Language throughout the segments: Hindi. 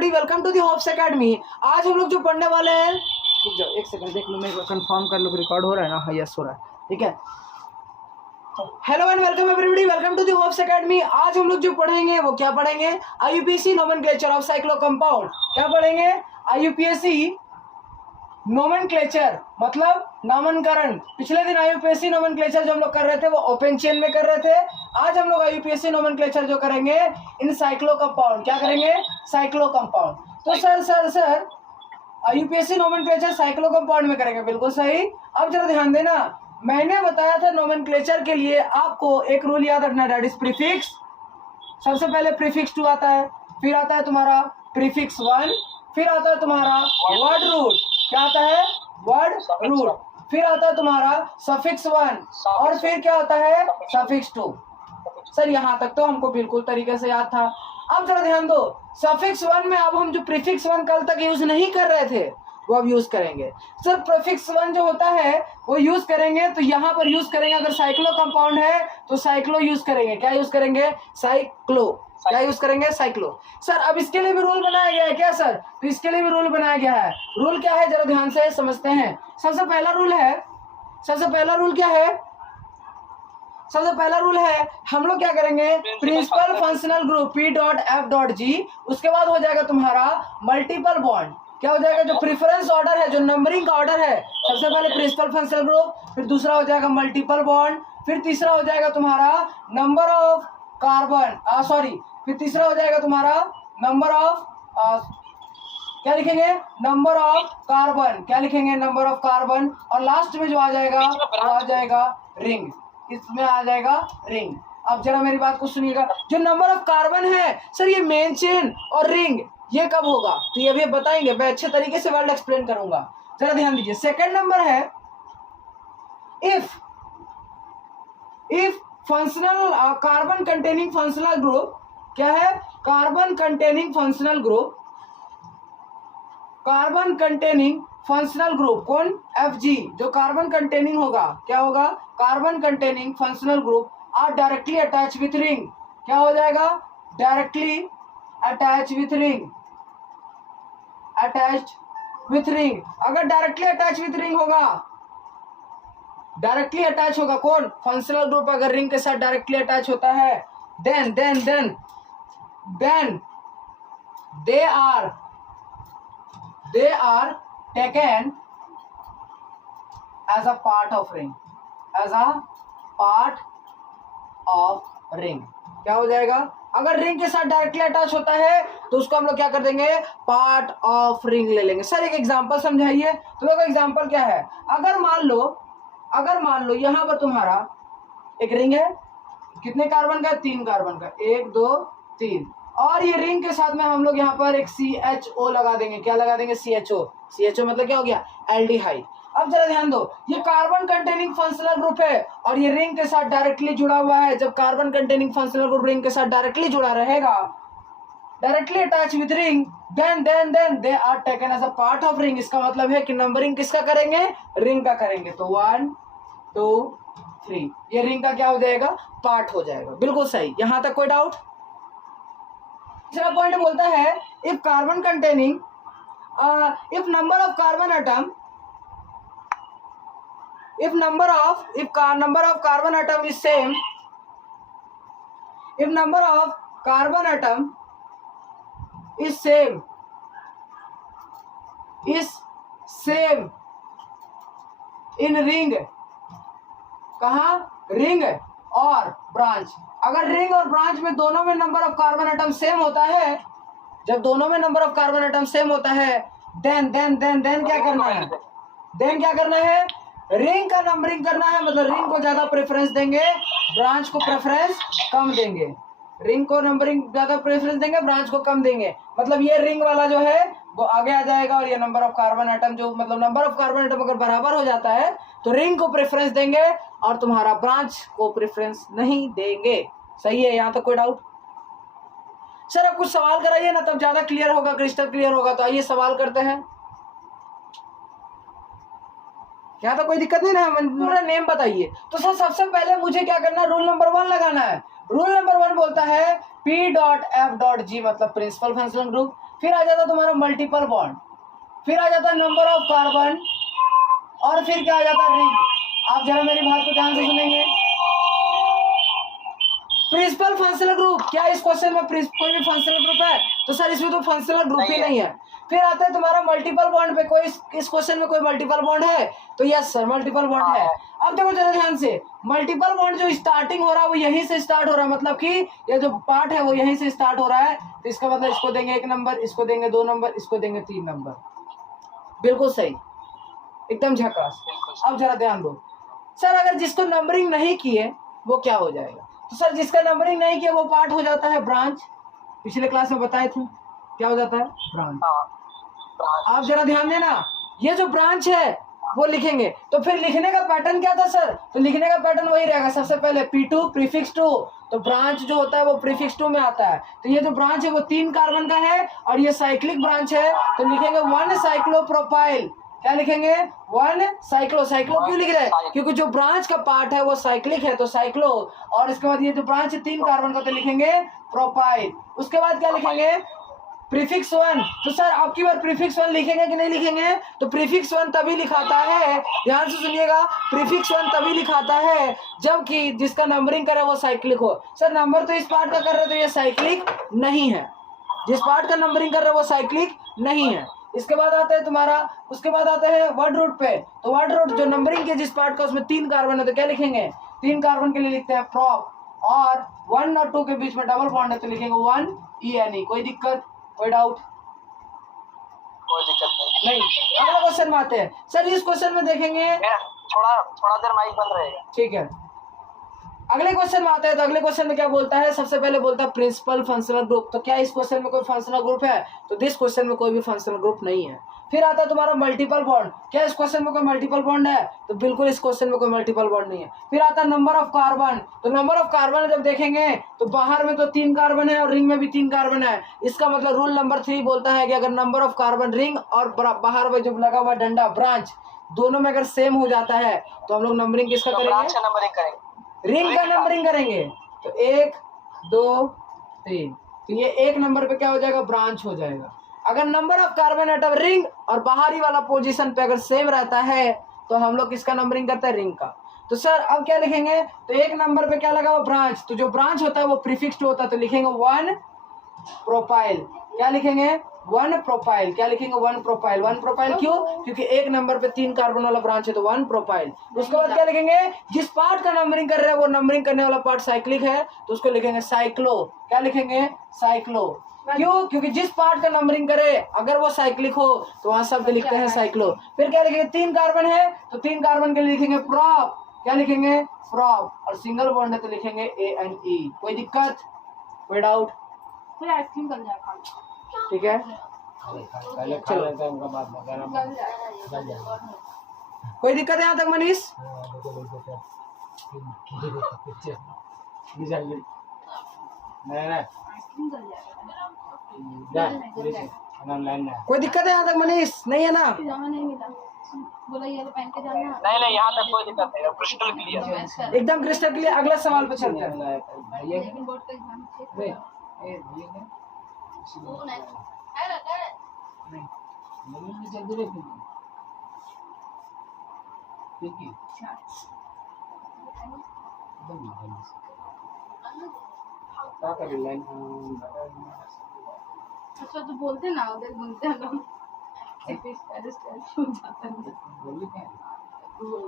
Everybody, welcome to the Hopes Academy. आज हम लोग जो पढ़ने वाले हैं, रुक जाओ एक सेकंड, देख लो मेरे को कंफर्म कर लो, रिकॉर्ड हो रहा है ना? हाँ यस हो रहा है, ठीक है। Hello and welcome everybody, welcome to the Hopes Academy. आज हम लोग जो पढ़ेंगे वो क्या पढ़ेंगे? IUPAC nomenclature of cyclo compound. क्या पढ़ेंगे? आईयूपीएसी नोमेनक्लेचर मतलब नामकरण। पिछले दिन आईयूपीएसी नोमेनक्लेचर जो हम लोग कर रहे थे वो ओपन चेन में कर रहे थे। आज हम लोग आईयूपीएसी नोमेनक्लेचर जो करेंगे इन साइक्लो कंपाउंड। क्या करेंगे? Cyclo compound. तो sir IUPAC nomenclature cyclo compound में करेंगे, बिल्कुल सही। अब जरा ध्यान देना, मैंने बताया था नोमेनक्लेचर के लिए आपको एक रूल याद रखना, दैट इज प्रीफिक्स। सबसे पहले प्रीफिक्स 2 आता है, फिर आता है तुम्हारा प्रीफिक्स 1, फिर आता है तुम्हारा वर्ड रूट। क्या आता है? Word root. फिर आता है तुम्हारा सफिक्स 1 और फिर क्या आता है? सफिक्स 2। सर यहाँ तक तो हमको बिल्कुल तरीके से याद था। अब जरा ध्यान दो, सफिक्स 1 में अब हम जो प्रीफिक्स 1 कल तक यूज नहीं कर रहे थे वो अब यूज करेंगे। सर प्रीफिक्स 1 जो होता है वो यूज करेंगे, तो यहाँ पर यूज करेंगे, अगर साइक्लो कंपाउंड है तो साइक्लो यूज करेंगे। क्या यूज करेंगे? साइक्लो। क्या यूज करेंगे? साइक्लो। सर अब इसके लिए भी रूल बनाया गया है क्या सर? तो इसके लिए भी रूल बनाया गया है। रूल क्या है जरा ध्यान से समझते हैं। सबसे पहला रूल क्या है? सबसे पहला रूल है, हम लोग क्या करेंगे? प्रिंसिपल फंक्शनल ग्रुप P.F.G, उसके बाद हो जाएगा तुम्हारा मल्टीपल बॉन्ड। क्या हो जाएगा? जो प्रेफरेंस ऑर्डर है, जो नंबरिंग का ऑर्डर है, सबसे पहले प्रिंसिपल फंक्शनल ग्रुप, फिर दूसरा हो जाएगा मल्टीपल बॉन्ड, फिर तीसरा हो जाएगा तुम्हारा नंबर ऑफ कार्बन, फिर तीसरा हो जाएगा तुम्हारा नंबर ऑफ क्या लिखेंगे? Number of carbon. क्या लिखेंगे? Number of carbon. और लास्ट में जो आ जाएगा वो आ जाएगा रिंग। इसमें आ जाएगा रिंग। अब जरा मेरी बात को सुनिएगा, जो नंबर ऑफ कार्बन है सर, ये मेन चेन और रिंग ये कब होगा तो ये भी बताएंगे, मैं अच्छे तरीके से वर्ड एक्सप्लेन करूंगा। जरा ध्यान दीजिए। सेकंड नंबर है if functional carbon containing functional group. क्या है? Carbon containing functional group, carbon containing functional group कौन? Fg। जो कार्बन कंटेनिंग होगा, क्या होगा? Carbon containing functional group are directly attach with ring. क्या हो जाएगा? Directly attach with ring. Attach with ring. अगर डायरेक्टली अटैच विथ रिंग होगा, डायरेक्टली अटैच होगा कौन? फंक्शनल ग्रुप अगर रिंग के साथ डायरेक्टली अटैच होता है, then they are taken as a part of ring, as a part of ring। क्या हो जाएगा? अगर रिंग के साथ डायरेक्टली अटैच होता है तो उसको हम लोग क्या कर देंगे? पार्ट ऑफ रिंग ले लेंगे। सर एक एग्जांपल समझाइए। तो देखो एग्जांपल क्या है, अगर मान लो यहाँ पर तुम्हारा एक रिंग है, कितने कार्बन का? 3 कार्बन का, 1 2 3। और ये रिंग के साथ में हम लोग यहाँ पर एक CHO लगा देंगे। क्या लगा देंगे? CHO मतलब क्या हो गया? एल्डिहाइड। अब जरा ध्यान दो, ये कार्बन कंटेनिंग फंक्शनल ग्रुप है और ये रिंग के साथ डायरेक्टली जुड़ा हुआ है। जब carbon containing functional group ring के साथ डायरेक्टली जुड़ा रहेगा, directly attach with ring, then they are taken as a part of ring. इसका मतलब है कि नंबरिंग किसका करेंगे? रिंग का करेंगे। तो 1 2 3 ये रिंग का क्या हो जाएगा? पार्ट हो जाएगा। बिल्कुल सही। यहां तक कोई डाउट? तीसरा पॉइंट बोलता है if carbon containing if number of carbon atom if number of carbon atom is same, if number of carbon atom is same in ring, कहाँ? रिंग और ब्रांच। अगर रिंग और ब्रांच में दोनों में number of carbon atom same होता है, जब दोनों में number of carbon atom same होता है, देन क्या करना है? रिंग का नंबरिंग करना है। मतलब रिंग को ज्यादा प्रेफरेंस देंगे, ब्रांच को प्रेफरेंस कम देंगे। रिंग को नंबरिंग ज्यादा प्रेफरेंस देंगे, ब्रांच को कम देंगे। मतलब ये रिंग वाला जो है वो आगे आ जाएगा और ये नंबर ऑफ कार्बन एटम जो मतलब नंबर ऑफ कार्बन एटम अगर बराबर हो जाता है तो रिंग को प्रेफरेंस देंगे और तुम्हारा ब्रांच को प्रेफरेंस नहीं देंगे। सही है? यहाँ तक कोई डाउट? सर अब कुछ सवाल कराइए ना, तब ज्यादा क्लियर होगा, क्रिस्टल क्लियर होगा। तो आइए सवाल करते हैं। यहाँ तो कोई दिक्कत नहीं ना? पूरा नेम बताइए। तो सर सबसे पहले मुझे क्या करना है? रूल नंबर 1 लगाना है। रूल नंबर 1 बोलता है P.F.G मतलब प्रिंसिपल फंक्शनल ग्रुप। फिर आ जाता तुम्हारा मल्टीपल बॉन्ड, फिर आ जाता नंबर ऑफ कार्बन, और फिर क्या आ जाता रिंग। आप जरा मेरी बात को ध्यान से सुनेंगे। प्रिंसिपल फंक्शनल ग्रुप, क्या इस क्वेश्चन में कोई भी फंक्शनल ग्रुप है? तो सर इसमें तो फंक्शनल ग्रुप ही नहीं है। फिर आता है तुम्हारा मल्टीपल बॉन्ड पे, कोई इस क्वेश्चन में कोई मल्टीपल बॉन्ड है? तो यस सर मल्टीपल बॉन्ड है। अब देखो जरा ध्यान से, मल्टीपल बॉन्ड जो स्टार्टिंग हो रहा है वो यहीं से स्टार्ट हो रहा है, मतलब कि ये जो पार्ट है वो यहीं से स्टार्ट हो रहा है। तो इसका मतलब इसको देंगे 1 नंबर, इसको देंगे 2 नंबर, इसको देंगे 3 नंबर। बिल्कुल सही, एकदम झकास। अब जरा ध्यान दो सर, अगर जिसको नंबरिंग नहीं किए वो क्या हो जाएगा? तो सर जिसका नंबरिंग नहीं किया वो पार्ट हो जाता है ब्रांच। पिछले क्लास में बताए थे क्या हो जाता है? ब्रांच। आप जरा ध्यान देना, ये जो ब्रांच है वो लिखेंगे। तो फिर लिखने का पैटर्न क्या था सर? तो लिखने का पैटर्न वही रहेगा, सबसे पहले P2 प्रीफिक्स 2, तो ब्रांच जो होता है वो प्रीफिक्स 2 में आता है। तो ये जो ब्रांच है वो 3 कार्बन का है और ये साइक्लिक ब्रांच है, तो लिखेंगे 1 साइक्लोप्रोपाइल। क्या लिखेंगे? 1 साइक्लो। साइक्लो क्यों लिख रहे हैं? क्योंकि जो ब्रांच का पार्ट है वो साइक्लिक है, तो साइक्लो। और इसके बाद ये जो ब्रांच है 3 कार्बन का, तो लिखेंगे प्रोपाइल। उसके बाद क्या लिखेंगे? प्रीफिक्स 1। तो सर आपकी बार प्रीफिक्स 1 लिखेंगे कि नहीं लिखेंगे? तो प्रीफिक्स 1 तभी लिखाता है, ध्यान से सुनिएगा, प्रीफिक्स 1 तभी लिखाता है जबकि जिसका नंबरिंग करे वो साइक्लिक हो। सर नंबर तो इस पार्ट का कर रहे तो ये साइक्लिक नहीं है, जिस पार्ट का नंबरिंग कर रहे वो साइक्लिक नहीं है। इसके बाद आता है तुम्हारा, उसके बाद आता है वर्ड रूट पे। तो वर्ड रूट जो नंबरिंग के जिस पार्ट का उसमें 3 कार्बन है, तो क्या लिखेंगे? 3 कार्बन के लिए लिखते हैं प्रॉप, और 1 और 2 के बीच में डबल बॉन्ड है तो लिखेंगे 1 ENE। कोई दिक्कत, कोई डाउट? कोई दिक्कत नहीं। अगला क्वेश्चन में आते हैं। सर इस क्वेश्चन में देखेंगे, थोड़ा देर माइक बंद रहेगा, ठीक है। अगले क्वेश्चन में आते हैं, तो अगले क्वेश्चन में क्या बोलता है? सबसे पहले बोलता है प्रिंसिपल फंक्शनल ग्रुप। तो क्या इस क्वेश्चन में कोई फंक्शनल ग्रुप है? तो दिस क्वेश्चन में कोई भी फंक्शनल ग्रुप नहीं है। फिर आता है तुम्हारा मल्टीपल बॉन्ड। क्या इस क्वेश्चन में कोई मल्टीपल बॉन्ड है? तो बिल्कुल इस क्वेश्चन में कोई मल्टीपल बॉन्ड नहीं है। फिर आता है नंबर ऑफ कार्बन। तो नंबर ऑफ कार्बन जब देखेंगे तो बाहर में तो 3 कार्बन है और रिंग में भी 3 कार्बन है। इसका मतलब रूल नंबर 3 बोलता है कि अगर नंबर ऑफ कार्बन रिंग और बाहर में जो लगा हुआ डंडा ब्रांच, दोनों में अगर सेम हो जाता है तो हम लोग नंबरिंग किसका करेंगे? रिंग का नंबरिंग करेंगे। तो 1 2 3, तो ये 1 नंबर पे क्या हो जाएगा? ब्रांच हो जाएगा। अगर number of carbon atom ring और बाहरी वाला पोजीशन पे अगर सेम रहता है तो हम लोग किसका नंबरिंग करते हैं? रिंग का। तो सर अब क्या लिखेंगे? तो 1 नंबर पे क्या लगा हुआ? ब्रांच। तो जो ब्रांच होता है वो प्रीफिक्स्ड होता है, तो लिखेंगे 1 प्रोपाइल। क्या लिखेंगे? 1 प्रोपाइल। क्या लिखेंगे? 1 प्रोपाइल। 1 प्रोपाइल क्यों? क्योंकि 1 नंबर पे 3 कार्बन वाला ब्रांच है, तो 1 प्रोपाइल। उसके बाद क्या लिखेंगे? जिस पार्ट का नंबरिंग कर रहे हैं वो नंबरिंग करने वाला पार्ट साइक्लिक है, तो उसको लिखेंगे साइक्लो। क्या लिखेंगे? साइक्लो। क्यों? क्योंकि जिस पार्ट का नंबरिंग करे अगर वो साइक्लिक हो तो वहां शब्द लिखते हैं साइक्लो। फिर क्या लिखेंगे? 3 कार्बन है तो 3 कार्बन के लिए लिखेंगे प्रॉप। क्या लिखेंगे? प्रॉप। और सिंगल बॉन्ड है तो लिखेंगे ANE। कोई दिक्कत, कोई डाउट? आइसक्रीम कर जाएगा, ठीक है, कोई दिक्कत है यहाँ तक मनीष? कोई दिक्कत है यहाँ तक मनीष? नहीं है ना? नहीं मिला, बोला ये पहन के जाना। नहीं यहाँ तक कोई दिक्कत नहीं, क्रिस्टल क्लियर, एकदम क्रिस्टल क्लियर। अगला सवाल पे चलते हैं। लेकिन बोर्ड का एग्जाम अच्छा तो बोलते ना उधर बोलते हैं लोग।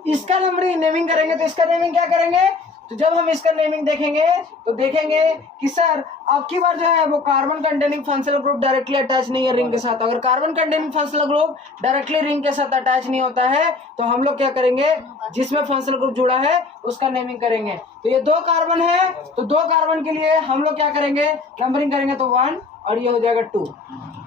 इसका नंबरिंग नेमिंग करेंगे तो इसका नेमिंग क्या करेंगे? तो जब हम इसका नेमिंग देखेंगे तो देखेंगे कि सर आपकी बार जो है वो carbon containing functional group directly attach नहीं है रिंग के साथ। अगर carbon containing functional group directly ring के साथ अटैच नहीं होता है तो हम लोग क्या करेंगे? जिसमें फंक्शनल ग्रुप जुड़ा है उसका नेमिंग करेंगे। तो ये 2 कार्बन है तो 2 कार्बन के लिए हम लोग क्या करेंगे? नंबरिंग करेंगे तो 1 और ये हो जाएगा 2।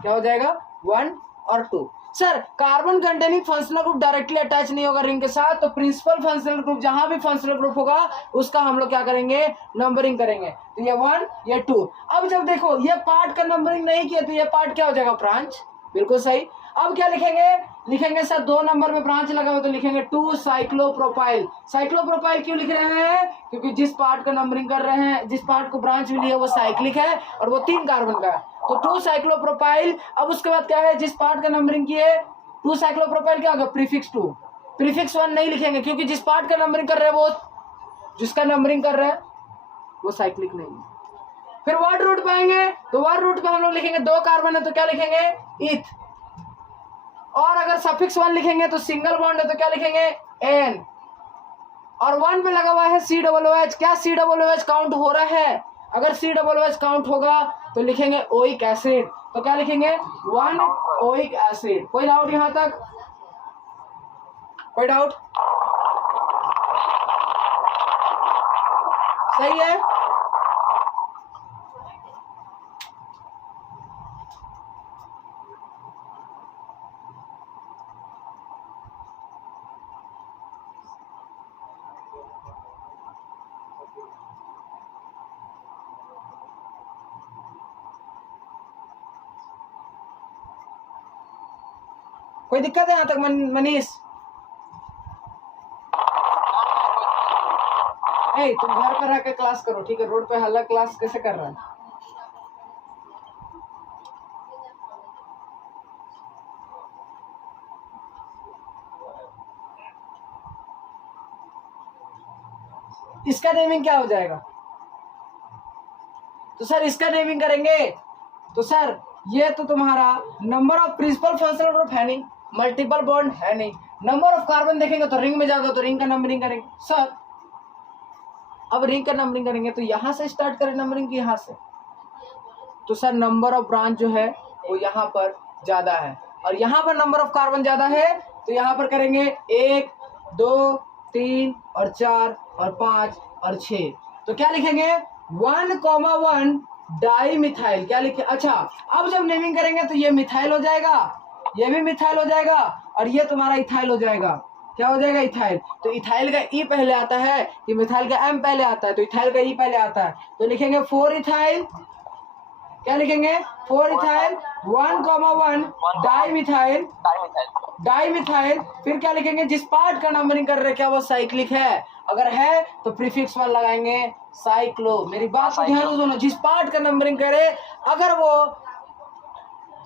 क्या हो जाएगा? 1 और 2। Sir carbon containing functional group directly attach नहीं होगा रिंग के साथ, तो प्रिंसिपल फंक्शनल ग्रुप जहां भी फंक्शनल ग्रुप होगा उसका हम लोग क्या करेंगे? नंबरिंग करेंगे। तो ये 1 ये 2। अब जब देखो ये पार्ट का नंबरिंग नहीं किया तो ये पार्ट क्या हो जाएगा? ब्रांच। बिल्कुल सही। अब क्या लिखेंगे? लिखेंगे सर 2 नंबर में ब्रांच लगा हुआ तो लिखेंगे 2 साइक्लोप्रोपाइल। साइक्लोप्रोपाइल क्यों लिख रहे हैं? क्योंकि जिस पार्ट का नंबरिंग कर रहे हैं, जिस पार्ट को ब्रांच मिली है वो साइक्लिक है और वो 3 कार्बन का है। तो 2 साइक्लोप्रोपाइल। अब उसके बाद क्या है, जिस पार्ट का नंबरिंग किए 2 साइक्लोप्रोपाइल क्या होगा, प्रीफिक्स 2, प्रीफिक्स 1 नहीं लिखेंगे क्योंकि जिस पार्ट का नंबरिंग कर रहे हैं वो, जिसका नंबरिंग कर रहे हैं वो साइक्लिक नहीं है। फिर वर्ड रूट पे आएंगे तो वर्ड रूट पे हम लोग लिखेंगे 2 कार्बन है तो क्या लिखेंगे, इथ। और अगर सफिक्स 1 लिखेंगे तो सिंगल बॉन्ड है तो क्या लिखेंगे, एन। और 1 पे लगा हुआ है COOH, क्या COOH काउंट हो रहा है, अगर COOH काउंट होगा तो लिखेंगे ओइक एसिड, तो क्या लिखेंगे 1 ओइक एसिड। कोई डाउट यहां तक, कोई डाउट, सही है। कोई दिक्कत है यहाँ तक मनीष? ए तुम घर पर रह के क्लास करो, ठीक है, रोड पे हल्ला क्लास कैसे कर रहा है? इसका नेमिंग क्या हो जाएगा, तो सर इसका नेमिंग करेंगे तो सर ये तो तुम्हारा number of principal functional group है नहीं, मल्टीपल बॉन्ड है नहीं, नंबर ऑफ कार्बन देखेंगे तो रिंग में जाओगे तो रिंग का नंबरिंग करेंगे। सर अब रिंग का नंबरिंग करेंगे तो यहां से स्टार्ट करें नंबरिंग की, यहां से, तो सर नंबर ऑफ ब्रांच जो है वो यहाँ पर ज्यादा है और यहाँ पर नंबर ऑफ कार्बन ज्यादा है तो यहाँ पर करेंगे 1 2 3 और 4 और 5 और 6, तो क्या लिखेंगे 1,1 डाई मिथाइल, क्या लिखे, अच्छा अब जब नेमिंग करेंगे तो ये मिथाइल हो जाएगा, ये भी मिथाइल हो जाएगा और ये तुम्हारा इथाइल हो जाएगा, क्या हो जाएगा इथाइल। तो इथाइल का ई पहले आता है कि मिथाइल का एम पहले आता है, तो इथाइल का ई पहले आता है, तो लिखेंगे 4 इथाइल, क्या लिखेंगे 4 ethyl 1,1 di methyl, di methyl. फिर क्या लिखेंगे, जिस पार्ट का नंबरिंग कर रहे हैं क्या वो साइक्लिक है, अगर है तो प्रीफिक्स 1 लगाएंगे साइक्लो। मेरी बात को ध्यान से सुनो, जिस पार्ट का नंबरिंग करे अगर वो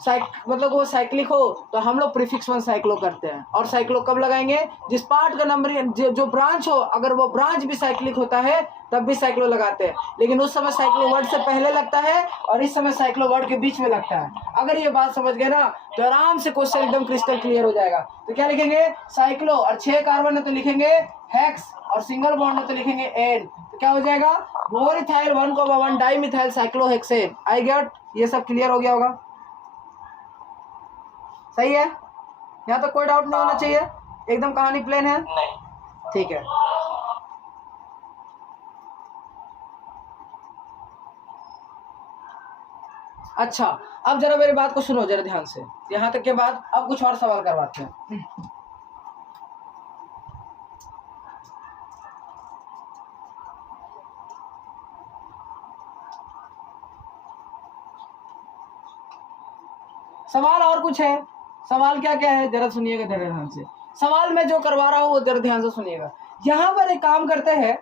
मतलब वो साइक्लिक हो तो हम लोग प्रीफिक्स 1 साइक्लो करते हैं। और साइक्लो कब लगाएंगे, जिस पार्ट का नंबरिंग जो ब्रांच हो, अगर वो ब्रांच भी साइक्लिक होता है तब भी साइक्लो लगाते हैं, लेकिन उस समय साइक्लो वर्ड से पहले लगता है और इस समय साइक्लो वर्ड के बीच में लगता है। अगर ये बात समझ गए ना तो आराम से क्वेश्चन एकदम क्रिस्टल क्लियर हो जाएगा। तो क्या लिखेंगे साइक्लो, और 6 कार्बन है तो लिखेंगे हेक्स, और सिंगल बॉन्ड है तो लिखेंगे एन, तो क्या हो जाएगा 4 ethyl 1,1 di methyl cyclohexane. I get, ये सब क्लियर हो गया होगा, सही है, यहाँ तो कोई डाउट नहीं होना चाहिए, एकदम कहानी प्लेन है, ठीक है। अच्छा अब जरा मेरी बात को सुनो जरा ध्यान से, यहाँ तक के बाद अब कुछ और सवाल करवाते हैं। सवाल और कुछ है, सवाल क्या क्या है जरा सुनिएगा जरा ध्यान से, सवाल मैं जो करवा रहा हूँ वो जरा ध्यान से सुनिएगा। यहाँ पर एक काम करते हैं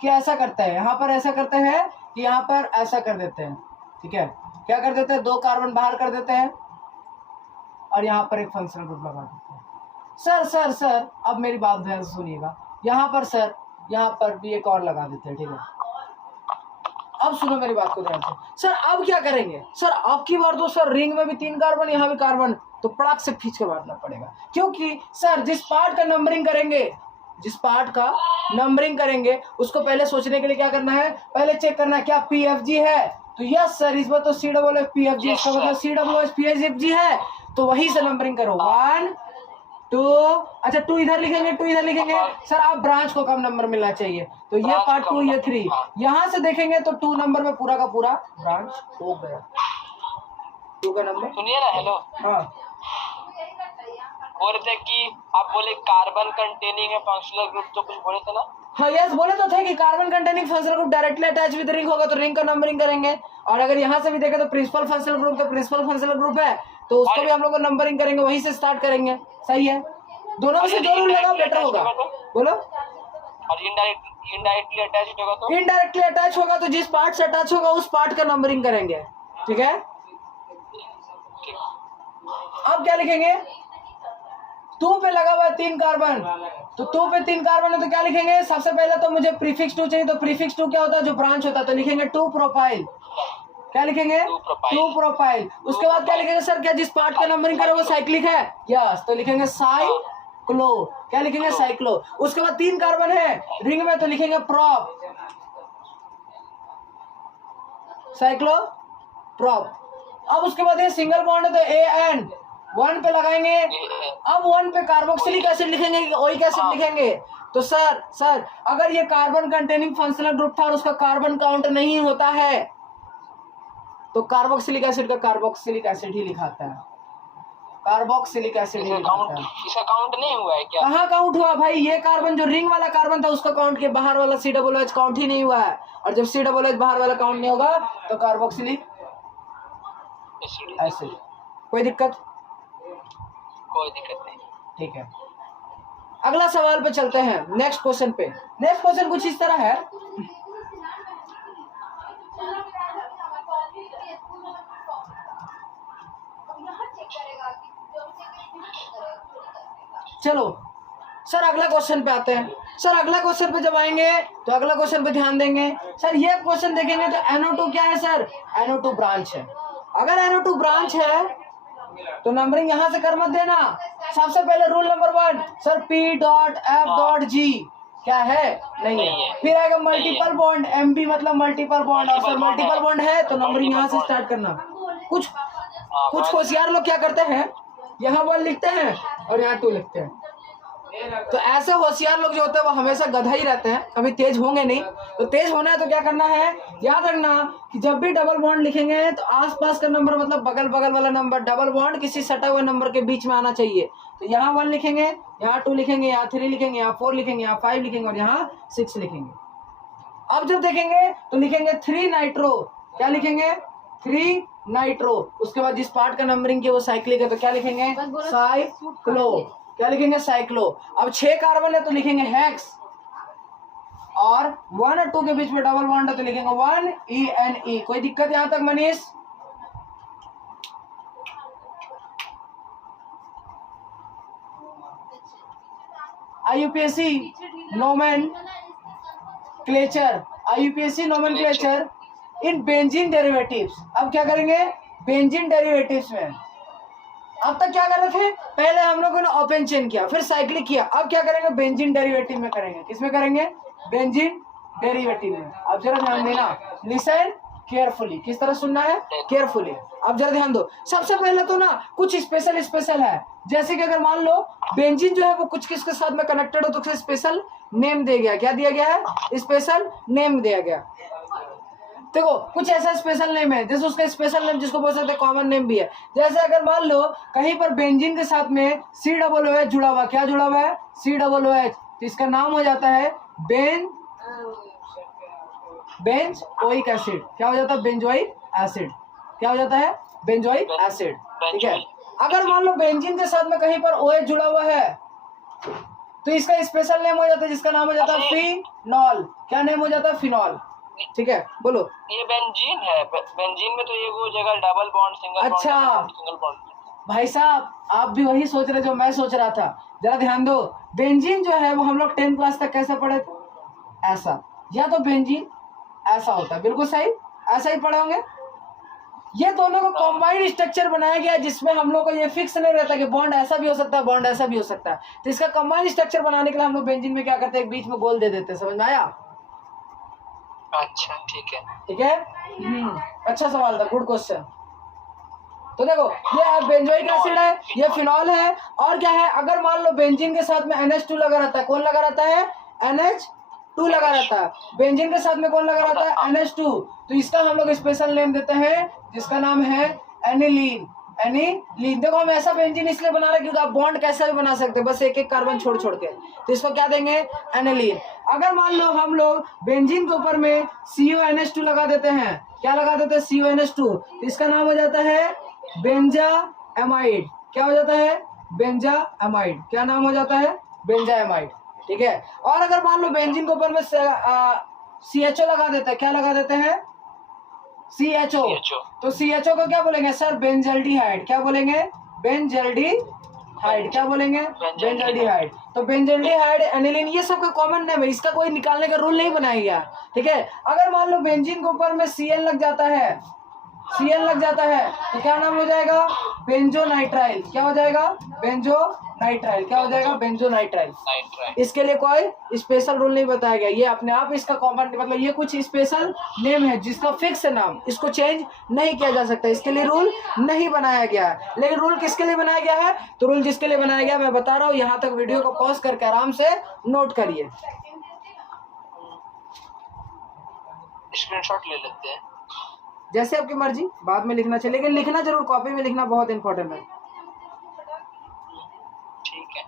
कि ऐसा करते हैं, यहाँ पर ऐसा करते हैं कि यहाँ पर ऐसा कर देते हैं, ठीक है, क्या कर देते हैं 2 कार्बन बाहर कर देते हैं और यहाँ पर एक फंक्शनल ग्रुप लगा देते हैं। सर सर सर अब मेरी बात ध्यान से सुनिएगा, यहाँ पर सर यहाँ पर भी एक और लगा देते हैं, ठीक है। अब सुनो मेरी बात को ध्यान से, सर अब क्या करेंगे, सर अब की बार तो सर रिंग में भी 3 कार्बन यहाँ भी कार्बन, तो पड़ाक से खींच के बांटना पड़ेगा, क्योंकि सर जिस पार्ट का नंबरिंग करेंगे, जिस पार्ट का नंबरिंग करेंगे उसको पहले सोचने के लिए क्या करना है, पहले चेक करना है क्या PFG है, तो यस सर इसमें तो COOH इसका मतलब COOH है, तो वही से नंबरिंग करो 1 2, अच्छा 2 इधर लिखेंगे, 2 इधर लिखेंगे। सर आप ब्रांच को कम नंबर मिलना चाहिए, तो ये पार्ट 2 ये 3, यहाँ से देखेंगे तो 2 नंबर में पूरा का पूरा ब्रांच हो गया, 2 का नंबर। सुनिए ना, हेलो, हाँ बोल रहे थे कि आप बोले कार्बन कंटेनिंग है फंक्शनल ग्रुप, तो कुछ बोले थे ना? हाँ यस बोले तो थे कि carbon containing functional group directly attach with ring होगा तो रिंग का नंबरिंग करेंगे, और अगर यहाँ से भी देखें तो प्रिंसिपल फंक्शनल ग्रुप तो प्रिंसिपल फंक्शनल ग्रुप है तो उसको भी हम लोग नंबरिंग करेंगे, वहीं से स्टार्ट करेंगे, सही है। दोनों में से जो रूल लगा बेटर होगा, बोलो। और इनडायरेक्टली अटैच होगा तो? इनडायरेक्टली अटैच होगा तो जिस पार्ट से अटैच होगा उस पार्ट का नंबरिंग करेंगे, ठीक है। ठीक। अब क्या लिखेंगे? 2 पे लगा हुआ है 3 कार्बन, तो 2 पे 3 कार्बन है तो क्या लिखेंगे? सबसे पहले तो मुझे प्रीफिक्स 2 चाहिए, तो प्रीफिक्स 2 क्या होता है? जो ब्रांच होता है, तो लिखेंगे 2 प्रोपाइल। क्या लिखेंगे? 2 प्रोपाइल। उसके बाद क्या लिखेंगे सर? क्या जिस पार्ट का नंबरिंग करे वो साइक्लिक है? यस, तो लिखेंगे साइक्लो। क्या लिखेंगे? साइक्लो। उसके बाद 3 कार्बन है रिंग में, तो लिखेंगे प्रोप, साइक्लो प्रोप। अब उसके बाद ये सिंगल बॉन्ड है, तो AN 1 पे लगाएंगे। अब 1 पे कार्बोक्सिलिक एसिड लिखेंगे कि ओइक एसिड लिखेंगे? तो सर अगर ये कार्बन कंटेनिंग फंक्शनल ग्रुप था और उसका कार्बन काउंट नहीं होता है, तो कार्बोक्सिलिक एसिड का कार्बोक्सिलिक एसिड ही लिखाता है, कार्बोक्सिलिक एसिड ही लिखाता है। इसका काउंट नहीं हुआ है क्या? कहाँ काउंट हुआ भाई? ये कार्बन जो रिंग वाला कार्बन था उसका काउंट किया, बाहर वाला COOH काउंट ही नहीं हुआ है। और जब COOH बाहर वाला काउंट नहीं होगा तो कार्बोक्सिलिक एसिड। कोई दिक्कत? कोई दिक्कत नहीं। ठीक है, अगला सवाल पे चलते हैं, नेक्स्ट क्वेश्चन पे। नेक्स्ट क्वेश्चन कुछ इस तरह है। चलो सर अगला क्वेश्चन पे आते हैं। सर अगला क्वेश्चन पे जब आएंगे तो अगला क्वेश्चन पे ध्यान देंगे। सर ये क्वेश्चन देखेंगे तो NO2 क्या है सर? NO2 ब्रांच है। अगर NO2 ब्रांच है तो नंबरिंग यहां से कर मत देना। सबसे पहले रूल नंबर 1 सर P.F.G क्या है? नहीं है। फिर आएगा मल्टीपल बॉन्ड, MB मतलब मल्टीपल बॉन्ड, और सर मल्टीपल बॉन्ड है तो नंबरिंग यहां से स्टार्ट करना। कुछ होशियार लोग क्या करते हैं, यहाँ 1 लिखते हैं और यहाँ 2 लिखते हैं। तो ऐसे होशियार लोग जो होते हैं वो हमेशा गधा ही रहते हैं, कभी तेज होंगे नहीं। तो तेज होना है तो क्या करना है, याद रखना कि जब भी डबल बॉन्ड लिखेंगे तो आसपास का नंबर मतलब बगल बगल वाला नंबर, डबल बॉन्ड किसी सटा हुए नंबर के बीच में आना चाहिए। तो यहाँ 1 लिखेंगे, यहाँ 2 लिखेंगे, यहाँ 3 लिखेंगे, यहाँ 4 लिखेंगे, यहाँ 5 लिखेंगे और यहाँ 6 लिखेंगे। अब जब देखेंगे तो लिखेंगे 3 नाइट्रो। क्या लिखेंगे? 3 नाइट्रो। उसके बाद जिस पार्ट का नंबरिंग किया वो साइक्लिक है तो क्या लिखेंगे? साइक्लो। क्या लिखेंगे? साइक्लो। अब 6 कार्बन है तो लिखेंगे हेक्स, और 1 और 2 के बीच में डबल बॉन्ड है तो लिखेंगे 1 ENE। कोई दिक्कत यहां तक Manish? IUPAC nomenclature in benzene derivatives. अब क्या करेंगे? बेंजीन डेरिवेटिव्स में अब तक क्या कर रहे थे? पहले हम लोगों ने ओपन चेन किया, फिर साइक्लिक किया। अब क्या करेंगे? बेंजीन डेरिवेटिव में करेंगे। किसमें करेंगे? बेंजीन डेरिवेटिव में। अब जरा ध्यान देना, लिसन केयरफुली। किस तरह सुनना है? केयरफुली। अब जरा ध्यान दो। सबसे पहले तो ना कुछ स्पेशल है, जैसे कि अगर मान लो बेंजीन जो है वो कुछ किसके साथ में कनेक्टेड हो तो उसे स्पेशल नेम दिया गया। क्या दिया गया है? स्पेशल नेम दिया गया। देखो कुछ ऐसा स्पेशल नेम है, जैसे उसका स्पेशल नेम जिसको बोल सकते हैं कॉमन नेम भी है। जैसे अगर मान लो कहीं पर बेंजीन के साथ में COOH जुड़ा हुआ, क्या जुड़ा हुआ है? COOH, तो इसका नाम हो जाता है बेंजोइक एसिड। क्या हो जाता है? Benzoic acid. क्या हो जाता है? Benzoic acid. ठीक है। अगर मान लो बेंजीन के साथ में कहीं पर OH जुड़ा हुआ है तो इसका स्पेशल नेम हो जाता है जिसका नाम हो जाता है फिनॉल। क्या नेम हो जाता है? फिनॉल। ठीक है, बोलो। ये बेंजीन है, बेंजीन में तो ये वो जगह डबल बॉन्ड सिंगल बॉन्ड, अच्छा सिंगल बॉन्ड। भाई साहब आप भी वही सोच रहे जो मैं सोच रहा था। जरा ध्यान दो, बेंजीन जो है वो हम लोग 10th क्लास तक कैसे पढ़े थे? ऐसा, या तो बेंजीन ऐसा होता है, बिल्कुल सही, ऐसा ही पढ़े होंगे। ये दोनों को कॉम्बाइंड स्ट्रक्चर बनाया गया जिसमें हम लोग को ये फिक्स नहीं रहता कि बॉन्ड ऐसा भी हो सकता है, बॉन्ड ऐसा भी हो सकता है। तो इसका कॉम्बाइंड स्ट्रक्चर बनाने के लिए हम लोग बेंजीन में क्या करते हैं? एक बीच में गोल दे देते हैं। समझ में आया? अच्छा ठीक है। ठीक है, अच्छा सवाल था, गुड क्वेश्चन। तो देखो ये बेंजोइक एसिड है, ये फिनॉल है, और क्या है? अगर मान लो बेंजीन के साथ में NH2 लगा रहता है, कौन लगा रहता है? NH2 लगा रहता है। बेंजीन के साथ में कौन लगा रहता है? NH2। तो इसका हम लोग स्पेशल नेम देते हैं जिसका नाम है एनिलीन। एनिलीन। देखो हम ऐसा बेंजीन इसलिए बना रहे हैं क्योंकि आप बॉन्ड कैसे भी बना सकते हैं, बस एक एक कार्बन छोड़ छोड़ के। तो इसको क्या देंगे? एनिलीन। अगर मान लो हम लोग बेंजीन के ऊपर में CONH2 लगा देते हैं, क्या लगा देते हैं? CONH2, तो इसका नाम हो जाता है बेंजामाइड। क्या हो जाता है? बेंजामाइड। क्या नाम हो जाता है? बेंजामाइड। ठीक है। और अगर मान लो बेंजीन के ऊपर में CHO लगा देते हैं, क्या लगा देते हैं? CHO। CHO। तो CHO को क्या बोलेंगे सर? बेंजल्डिहाइड। क्या बोलेंगे? बेंजल्डिहाइड। क्या बोलेंगे? बेंजल्डिहाइड। तो बेंजल्डिहाइड, एनिलीन, ये सब का कॉमन नेम है, इसका कोई निकालने का रूल नहीं बनाया गया। ठीक है, अगर मान लो बेंजीन के ऊपर में CN लग जाता है, CN लग जाता है तो क्या नाम हो जाएगा? बेंजोनाइट्राइल। क्या हो जाएगा? बेंजोनाइट्राइल। क्या हो जाएगा? बेंजोनाइट्राइल। इसके लिए कोई स्पेशल रूल नहीं बताया गया, ये अपने आप इसका कॉमन, मतलब ये कुछ स्पेशल नेम है जिसका फिक्स है नाम, इसको चेंज नहीं किया जा सकता, इसके लिए रूल नहीं बनाया गया है। लेकिन रूल किसके लिए बनाया गया है? तो रूल जिसके लिए बनाया गया मैं बता रहा हूँ, यहाँ तक वीडियो को पॉज करके आराम से नोट करिए। स्क्रीनशॉट ले लेते हैं। जैसे आपकी मर्जी, बाद में लिखना चाहिए, लेकिन लिखना जरूर, कॉपी में लिखना बहुत इंपॉर्टेंट है। ठीक है।